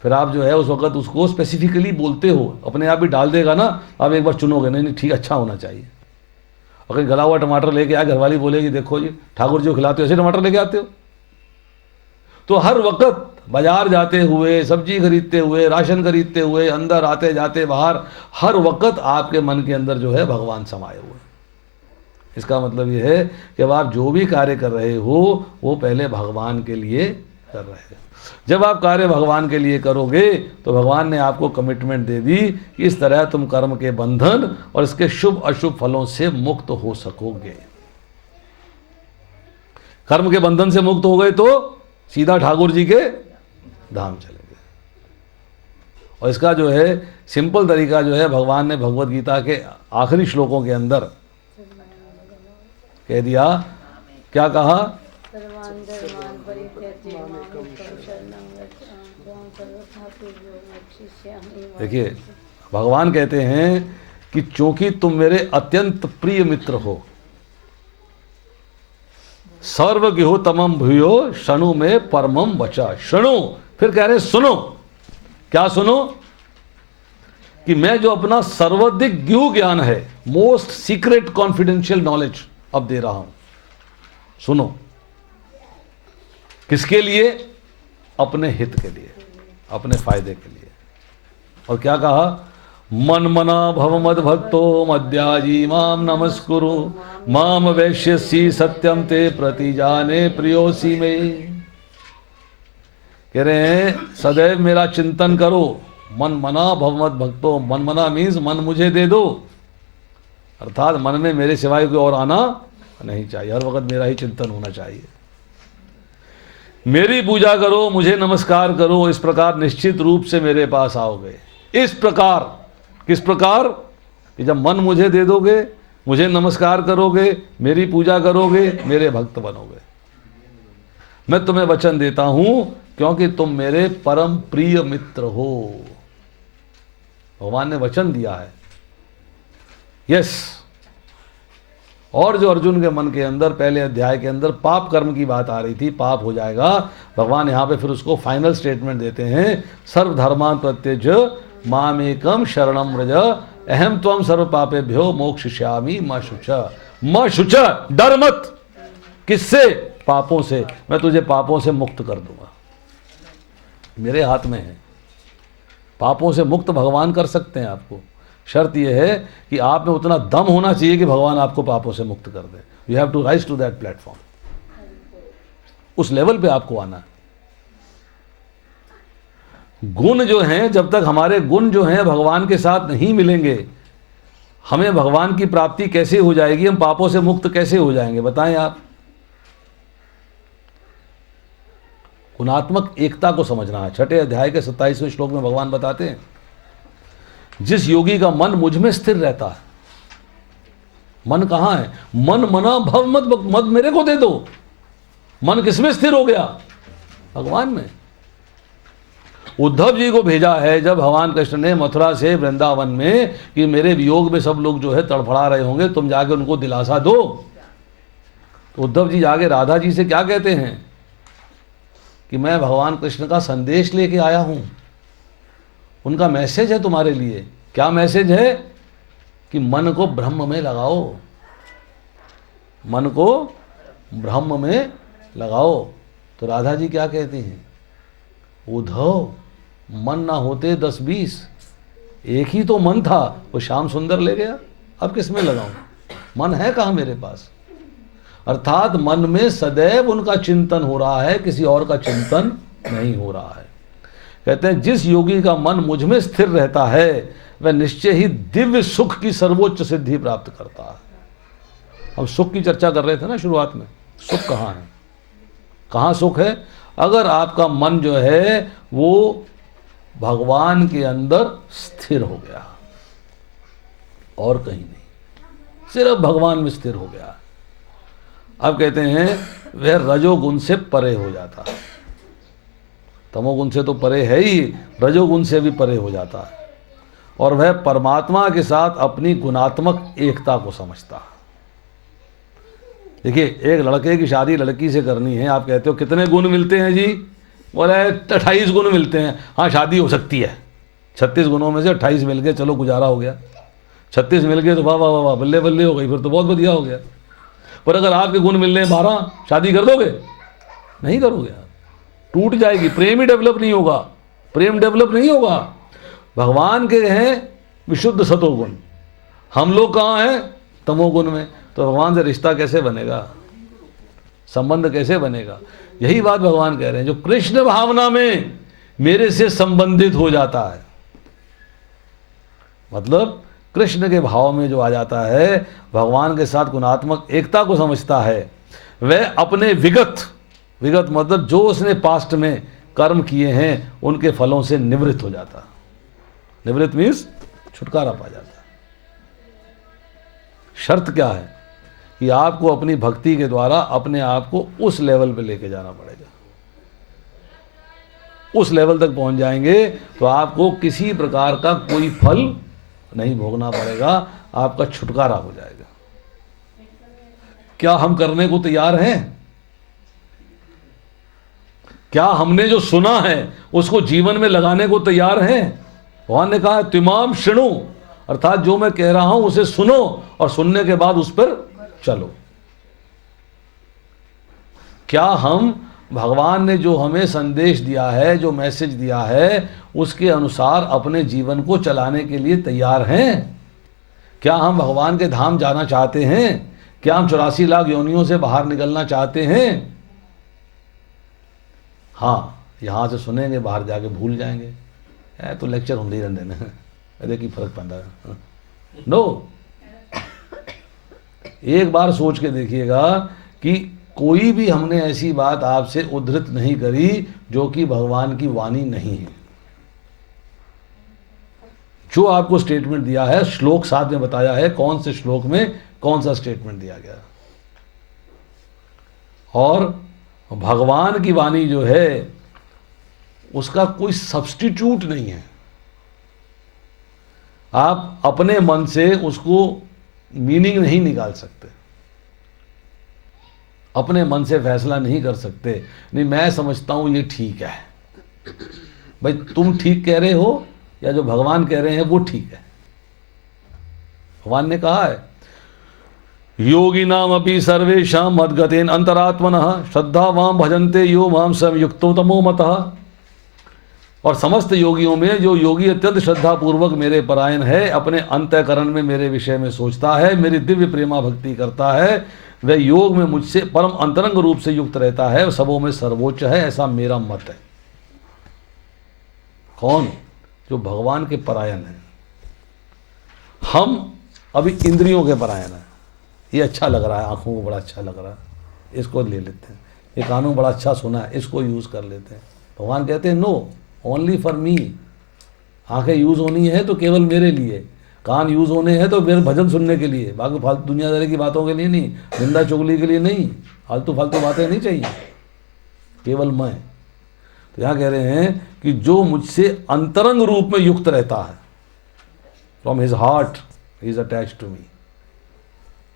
फिर आप जो है उस वक्त उसको स्पेसिफिकली बोलते हो, अपने आप ही डाल देगा ना, आप एक बार चुनोगे, नहीं ठीक अच्छा होना चाहिए। अगर गला हुआ टमाटर लेके आए, घरवाली बोलेगी देखो जी ठाकुर जी को खिलाते हो ऐसे टमाटर लेके आते हो। तो हर वक्त बाजार जाते हुए, सब्जी खरीदते हुए, राशन खरीदते हुए, अंदर आते जाते बाहर, हर वक्त आपके मन के अंदर जो है भगवान समाये हुए। इसका मतलब ये है कि अब आप जो भी कार्य कर रहे हो वो पहले भगवान के लिए कर रहे हो। जब आप कार्य भगवान के लिए करोगे तो भगवान ने आपको कमिटमेंट दे दी कि इस तरह तुम कर्म के बंधन और इसके शुभ अशुभ फलों से मुक्त हो सकोगे। कर्म के बंधन से मुक्त हो गए तो सीधा ठाकुर जी के धाम चले गए। और इसका जो है सिंपल तरीका जो है भगवान ने भगवत गीता के आखिरी श्लोकों के अंदर कह दिया। क्या कहा? देखिए भगवान कहते हैं कि चूंकि तुम मेरे अत्यंत प्रिय मित्र हो, सर्वगृहो तमम भूयो शणु में परमम वचा। शणु, फिर कह रहे सुनो। क्या सुनो? कि मैं जो अपना सर्वाधिक ज्ञू ज्ञान है, मोस्ट सीक्रेट कॉन्फिडेंशियल नॉलेज अब दे रहा हूं, सुनो। किसके लिए? अपने हित के लिए, अपने फायदे के लिए। और क्या कहा? मन मना भव मद भक्तो मद्याजी माम नमस्कुरु माम वैश्यसी सत्यम ते प्रति जाने प्रियोसी में। कह रहे हैं सदैव मेरा चिंतन करो। मन मना भव मद भक्तो, मन मना मीन्स मन मुझे दे दो, अर्थात मन में मेरे सिवाय कोई और आना नहीं चाहिए, हर वक्त मेरा ही चिंतन होना चाहिए। मेरी पूजा करो, मुझे नमस्कार करो, इस प्रकार निश्चित रूप से मेरे पास आओगे। इस प्रकार, किस प्रकार? कि जब मन मुझे दे दोगे, मुझे नमस्कार करोगे, मेरी पूजा करोगे, मेरे भक्त बनोगे। मैं तुम्हें वचन देता हूं क्योंकि तुम मेरे परम प्रिय मित्र हो। भगवान ने वचन दिया है। यस। और जो अर्जुन के मन के अंदर पहले अध्याय के अंदर पाप कर्म की बात आ रही थी, पाप हो जाएगा, भगवान यहाँ पे फिर उसको फाइनल स्टेटमेंट देते हैं। सर्वधर्मान् प्रत्यज मामेकम शरणम व्रज अहम त्वं सर्व पापेभ्यो मोक्षयिष्यामि मा शुच। मा शुच, डर मत। किससे? पापों से। मैं तुझे पापों से मुक्त कर दूंगा, मेरे हाथ में है। पापों से मुक्त भगवान कर सकते हैं आपको। शर्त यह है कि आप में उतना दम होना चाहिए कि भगवान आपको पापों से मुक्त कर दे। You have to rise to that platform. उस लेवल पे आपको आना है। गुण जो हैं, जब तक हमारे गुण जो हैं भगवान के साथ नहीं मिलेंगे, हमें भगवान की प्राप्ति कैसे हो जाएगी? हम पापों से मुक्त कैसे हो जाएंगे? बताएं आप। गुणात्मक एकता को समझना है। 6 अध्याय के 27वें श्लोक में भगवान बताते हैं जिस योगी का मन मुझ में स्थिर रहता है, मन कहाँ है? मन मना भव मत मत मेरे को दे दो। मन किसमें स्थिर हो गया? भगवान में। उद्धव जी को भेजा है जब भगवान कृष्ण ने मथुरा से वृंदावन में कि मेरे वियोग में सब लोग जो है तड़फड़ा रहे होंगे, तुम जाके उनको दिलासा दो। तो उद्धव जी जाके राधा जी से क्या कहते हैं कि मैं भगवान कृष्ण का संदेश लेके आया हूं, उनका मैसेज है तुम्हारे लिए। क्या मैसेज है? कि मन को ब्रह्म में लगाओ, मन को ब्रह्म में लगाओ। तो राधा जी क्या कहती हैं? उद्धव, मन ना होते 10-20, एक ही तो मन था, वो श्याम सुंदर ले गया, अब किस में लगाऊं? मन है कहाँ मेरे पास? अर्थात मन में सदैव उनका चिंतन हो रहा है, किसी और का चिंतन नहीं हो रहा है। कहते हैं जिस योगी का मन मुझ में स्थिर रहता है वह निश्चय ही दिव्य सुख की सर्वोच्च सिद्धि प्राप्त करता है। हम सुख की चर्चा कर रहे थे ना शुरुआत में। सुख कहाँ है? कहाँ सुख है? अगर आपका मन जो है वो भगवान के अंदर स्थिर हो गया, और कहीं नहीं, सिर्फ भगवान में स्थिर हो गया। अब कहते हैं वह रजोगुण से परे हो जाता है। तमोगुण से तो परे है ही, रजोगुण से भी परे हो जाता है, और वह परमात्मा के साथ अपनी गुणात्मक एकता को समझता है। देखिए, एक लड़के की शादी लड़की से करनी है, आप कहते हो कितने गुण मिलते हैं जी? बोले 28 गुण मिलते हैं। हाँ, शादी हो सकती है। 36 गुणों में से 28 मिल गए, चलो गुजारा हो गया। 36 मिल गए तो वाह वाह वाह, बल्ले बल्ले हो गई, फिर तो बहुत बढ़िया हो गया। पर अगर आपके गुण मिलने 12, शादी कर दोगे? नहीं करोगे आप, टूट जाएगी, प्रेम ही डेवलप नहीं होगा, प्रेम डेवलप नहीं होगा। भगवान के हैं विशुद्ध सतोगुण, हम लोग कहाँ हैं? तमोगुण में। तो भगवान से रिश्ता कैसे बनेगा? संबंध कैसे बनेगा? यही बात भगवान कह रहे हैं, जो कृष्ण भावना में मेरे से संबंधित हो जाता है, मतलब कृष्ण के भाव में जो आ जाता है, भगवान के साथ गुणात्मक एकता को समझता है, वह अपने विगत मतलब जो उसने पास्ट में कर्म किए हैं उनके फलों से निवृत्त हो जाता है। निवृत्त मीन्स छुटकारा पा जाता है। शर्त क्या है? कि आपको अपनी भक्ति के द्वारा अपने आप को उस लेवल पे लेके जाना पड़ेगा। उस लेवल तक पहुंच जाएंगे तो आपको किसी प्रकार का कोई फल नहीं भोगना पड़ेगा, आपका छुटकारा हो जाएगा। क्या हम करने को तैयार हैं? क्या हमने जो सुना है उसको जीवन में लगाने को तैयार हैं? भगवान ने कहा तिमाम शृणु, अर्थात जो मैं कह रहा हूं उसे सुनो और सुनने के बाद उस पर चलो। क्या हम भगवान ने जो हमें संदेश दिया है, जो मैसेज दिया है, उसके अनुसार अपने जीवन को चलाने के लिए तैयार हैं? क्या हम भगवान के धाम जाना चाहते हैं? क्या हम 84 लाख योनियों से बाहर निकलना चाहते हैं? हाँ, यहाँ से सुनेंगे, बाहर जाके भूल जाएंगे, तो लेक्चर होंगे ही रहने देने, देखिए फर्क पड़ता है। नो, एक बार सोच के देखिएगा कि कोई भी हमने ऐसी बात आपसे उद्धृत नहीं करी जो कि भगवान की वाणी नहीं है। जो आपको स्टेटमेंट दिया है, श्लोक 7 में बताया है कौन से श्लोक में कौन सा स्टेटमेंट दिया गया। और भगवान की वाणी जो है उसका कोई सब्स्टिट्यूट नहीं है। आप अपने मन से उसको मीनिंग नहीं निकाल सकते, अपने मन से फैसला नहीं कर सकते। नहीं, मैं समझता हूं ये ठीक है। भाई, तुम ठीक कह रहे हो या जो भगवान कह रहे हैं वो ठीक है? भगवान ने कहा है योगिनाम अपि सर्वेषां मद्गतेन अंतरात्मनः श्रद्धावान भजन्ते यो मां संयुक्तो तमो मतः। और समस्त योगियों में जो योगी अत्यंत श्रद्धापूर्वक मेरे परायण है, अपने अंतःकरण में मेरे विषय में सोचता है, मेरी दिव्य प्रेमा भक्ति करता है, वह योग में मुझसे परम अंतरंग रूप से युक्त रहता है, सबों में सर्वोच्च है, ऐसा मेरा मत है। कौन? जो भगवान के परायण है। हम अभी इंद्रियों के परायण हैं। ये अच्छा लग रहा है, आंखों को बड़ा अच्छा लग रहा है, इसको ले लेते हैं। ये कानों बड़ा अच्छा सुना है, इसको यूज कर लेते हैं। भगवान कहते हैं नो, ओनली फॉर मी। आंखें यूज होनी है तो केवल मेरे लिए, कान यूज़ होने हैं तो फिर भजन सुनने के लिए, बाकी फालतू दुनियादारी की बातों के लिए नहीं, निंदा चुगली के लिए नहीं, फालतू फालतू बातें नहीं चाहिए, केवल मैं। तो यहाँ कह रहे हैं कि जो मुझसे अंतरंग रूप में युक्त रहता है, from his heart he is attached to me.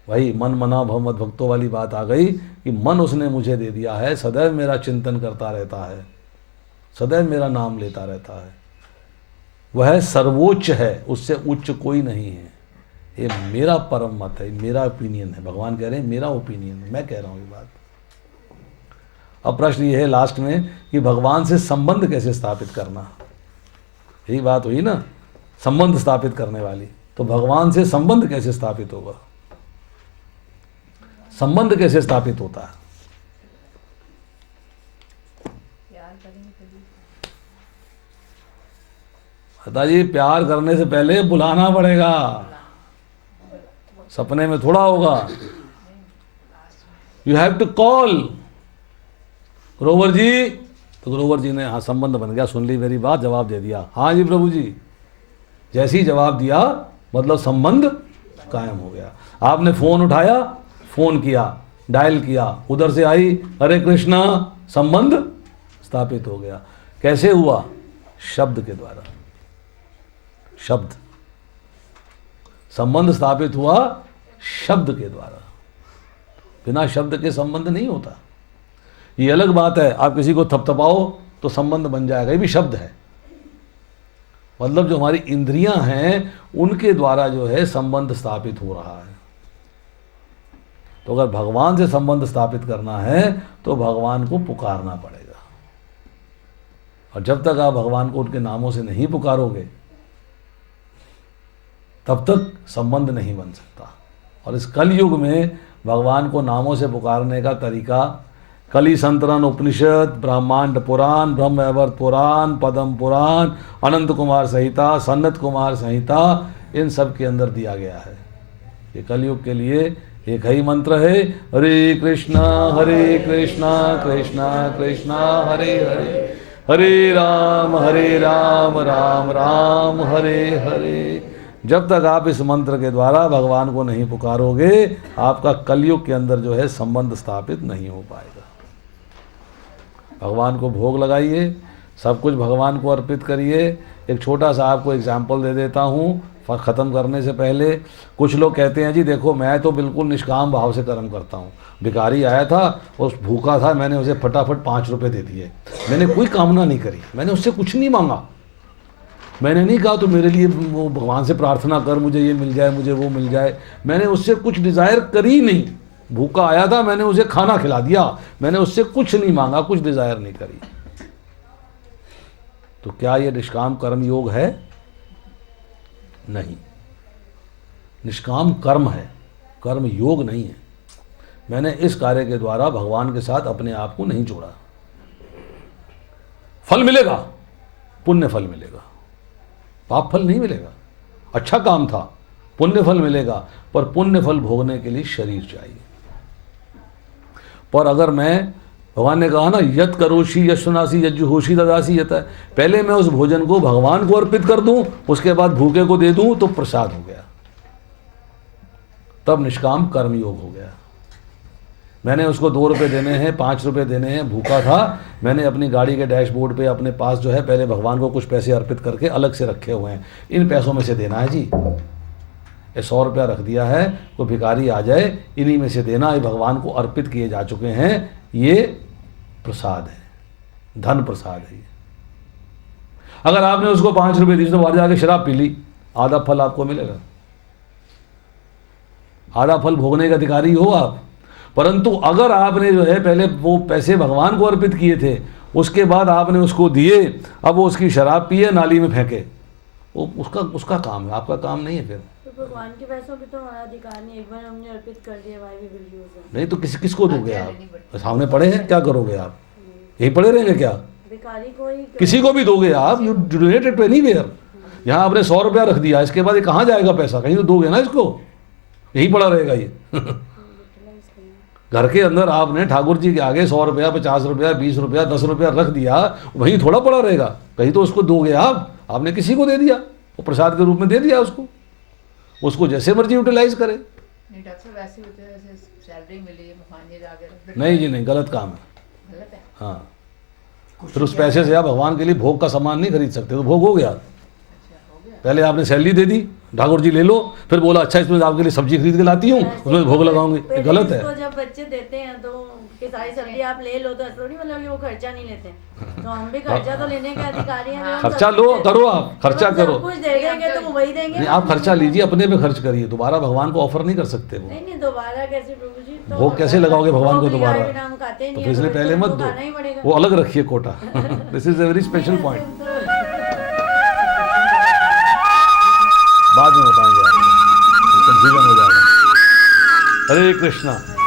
वही मन मना भव मद भक्तों वाली बात आ गई कि मन उसने मुझे दे दिया है, सदैव मेरा चिंतन करता रहता है, सदैव मेरा नाम लेता रहता है, वह सर्वोच्च है, उससे उच्च कोई नहीं है। ये मेरा परम मत है, मेरा ओपिनियन है। भगवान कह रहे हैं मेरा ओपिनियन है, मैं कह रहा हूँ ये बात। अब प्रश्न ये है लास्ट में कि भगवान से संबंध कैसे स्थापित करना, यही बात हुई ना, संबंध स्थापित करने वाली। तो भगवान से संबंध कैसे स्थापित होगा, संबंध कैसे स्थापित होता है? जी प्यार करने से पहले बुलाना पड़ेगा, सपने में थोड़ा होगा। You have to call Grover ji. तो ग्रोवर जी ने हाँ संबंध बन गया, सुन ली मेरी बात, जवाब दे दिया, हाँ जी प्रभु जी। जैसे ही जवाब दिया मतलब संबंध कायम हो गया। आपने फोन उठाया, फोन किया, डायल किया, उधर से आई हरे कृष्णा, संबंध स्थापित हो गया। कैसे हुआ? शब्द के द्वारा। शब्द, संबंध स्थापित हुआ शब्द के द्वारा, बिना शब्द के संबंध नहीं होता। ये अलग बात है, आप किसी को थपथपाओ तो संबंध बन जाएगा, ये भी शब्द है। मतलब जो हमारी इंद्रियां हैं उनके द्वारा जो है संबंध स्थापित हो रहा है। तो अगर भगवान से संबंध स्थापित करना है तो भगवान को पुकारना पड़ेगा, और जब तक आप भगवान को उनके नामों से नहीं पुकारोगे तब तक संबंध नहीं बन सकता। और इस कलयुग में भगवान को नामों से पुकारने का तरीका कली संतरण उपनिषद, ब्रह्मांड पुराण, ब्रह्म वैवर्त पुराण, पद्म पुराण, अनंत कुमार संहिता, सन्नत कुमार संहिता, इन सब के अंदर दिया गया है। ये कलयुग के लिए एक ही मंत्र है, हरे कृष्णा कृष्णा कृष्णा हरे हरे, हरे राम राम राम हरे हरे। जब तक आप इस मंत्र के द्वारा भगवान को नहीं पुकारोगे, आपका कलयुग के अंदर जो है संबंध स्थापित नहीं हो पाएगा। भगवान को भोग लगाइए, सब कुछ भगवान को अर्पित करिए। एक छोटा सा आपको एग्जाम्पल दे देता हूँ ख़त्म करने से पहले। कुछ लोग कहते हैं जी देखो मैं तो बिल्कुल निष्काम भाव से कर्म करता हूँ। भिखारी आया था, उस भूखा था, मैंने उसे फटाफट 5 रुपये दे दिए, मैंने कोई कामना नहीं करी, मैंने उससे कुछ नहीं मांगा, मैंने नहीं कहा तो मेरे लिए वो भगवान से प्रार्थना कर, मुझे ये मिल जाए, मुझे वो मिल जाए, मैंने उससे कुछ डिज़ायर करी नहीं। भूखा आया था, मैंने उसे खाना खिला दिया, मैंने उससे कुछ नहीं मांगा, कुछ डिज़ायर नहीं करी। तो क्या ये निष्काम कर्म योग है? नहीं, निष्काम कर्म है, कर्म योग नहीं है। मैंने इस कार्य के द्वारा भगवान के साथ अपने आप को नहीं जोड़ा। फल मिलेगा, पुण्य फल मिलेगा, पाप फल नहीं मिलेगा। अच्छा काम था, पुण्य फल मिलेगा, पर पुण्य फल भोगने के लिए शरीर चाहिए। पर अगर मैं, भगवान ने कहा ना यत करोषि यशनासी यज्जुहोषि ददासी यत है, पहले मैं उस भोजन को भगवान को अर्पित कर दूं, उसके बाद भूखे को दे दूं तो प्रसाद हो गया, तब निष्काम कर्म योग हो गया। मैंने उसको 2 रुपये देने हैं, 5 रुपये देने हैं, भूखा था, मैंने अपनी गाड़ी के डैशबोर्ड पे अपने पास जो है पहले भगवान को कुछ पैसे अर्पित करके अलग से रखे हुए हैं, इन पैसों में से देना है जी। ये 100 रुपया रख दिया है, कोई भिखारी आ जाए इन्हीं में से देना, ये भगवान को अर्पित किए जा चुके हैं, ये प्रसाद है, धन प्रसाद है। अगर आपने उसको 5 रुपये दी तो बाहर जाके शराब पी ली, आधा फल आपको मिलेगा, आधा फल भोगने का अधिकारी हो आप। परंतु अगर आपने जो है पहले वो पैसे भगवान को अर्पित किए थे, उसके बाद आपने उसको दिए, अब वो उसकी शराब पिए नाली में फेंके, वो उसका काम है, आपका काम नहीं है। फिर तो भगवान के पैसों पे तो हमारा अधिकार नहीं, एक बार हमने अर्पित कर दिया, भाई भी विल यूज है। नहीं तो किसको दोगे आप? सामने पड़े हैं, क्या करोगे आप? यही पड़े रहेंगे क्या? भिखारी को ही, किसी को भी दोगे आप, यू डोनेटेड टू एनीवेयर। यहाँ आपने 100 रुपया रख दिया, इसके बाद ये कहाँ जाएगा पैसा? कहीं तो दोगे ना इसको, यही पड़ा रहेगा ये। घर के अंदर आपने ठाकुर जी के आगे 100 रुपया, 50 रुपया, 20 रुपया, 10 रुपया रख दिया, वहीं थोड़ा पड़ा रहेगा, कहीं तो उसको दोगे आप। आपने किसी को दे दिया, वो प्रसाद के रूप में दे दिया उसको। उसको जैसे मर्जी यूटिलाइज करे। नहीं डॉक्टर साहब ऐसे होते हैं जैसे सैलरी मिली मांझे जाके रख दो। नहीं जी नहीं, गलत काम है। गलत है। हाँ, फिर उस पैसे से आप भगवान के लिए भोग का सामान नहीं खरीद सकते, तो भोग हो गया। अच्छा हो गया। पहले आपने सैलरी दे दी, ठाकुर जी ले लो, फिर बोला अच्छा इसमें आपके लिए सब्जी खरीद के लाती हूँ, उसमें भोग लगाऊंगी, ये गलत है। तो जब बच्चे देते हैं तो कि सारी सब्जी आप ले लो, तो ऐसा थोड़ी मतलब कि वो खर्चा नहीं लेते, तो हम भी खर्चा तो लेने के अधिकारी हैं। जब हम खर्चा सब लो कुछ- करो, आप खर्चा जब हम करो। सब कुछ दे देंगे तो वो वही देंगे। नहीं, आप खर्चा लीजिए, अपने पे खर्च करिए, दोबारा भगवान को ऑफर नहीं कर सकते वो। नहीं नहीं, दोबारा कैसे प्रभु जी? तो भोग कैसे लगाओगे भगवान को भोग दोबारा? लगाए बिना हम खाते ही तो नहीं फिर हैं, इसलिए तो पहले मत हमको दो, खाना ही पड़ेगा। वो अलग रखिए quota. This is a very special point, बाद में बताएंगे आपको, कंफ्यूजन हो जाएगा। हरे कृष्णा।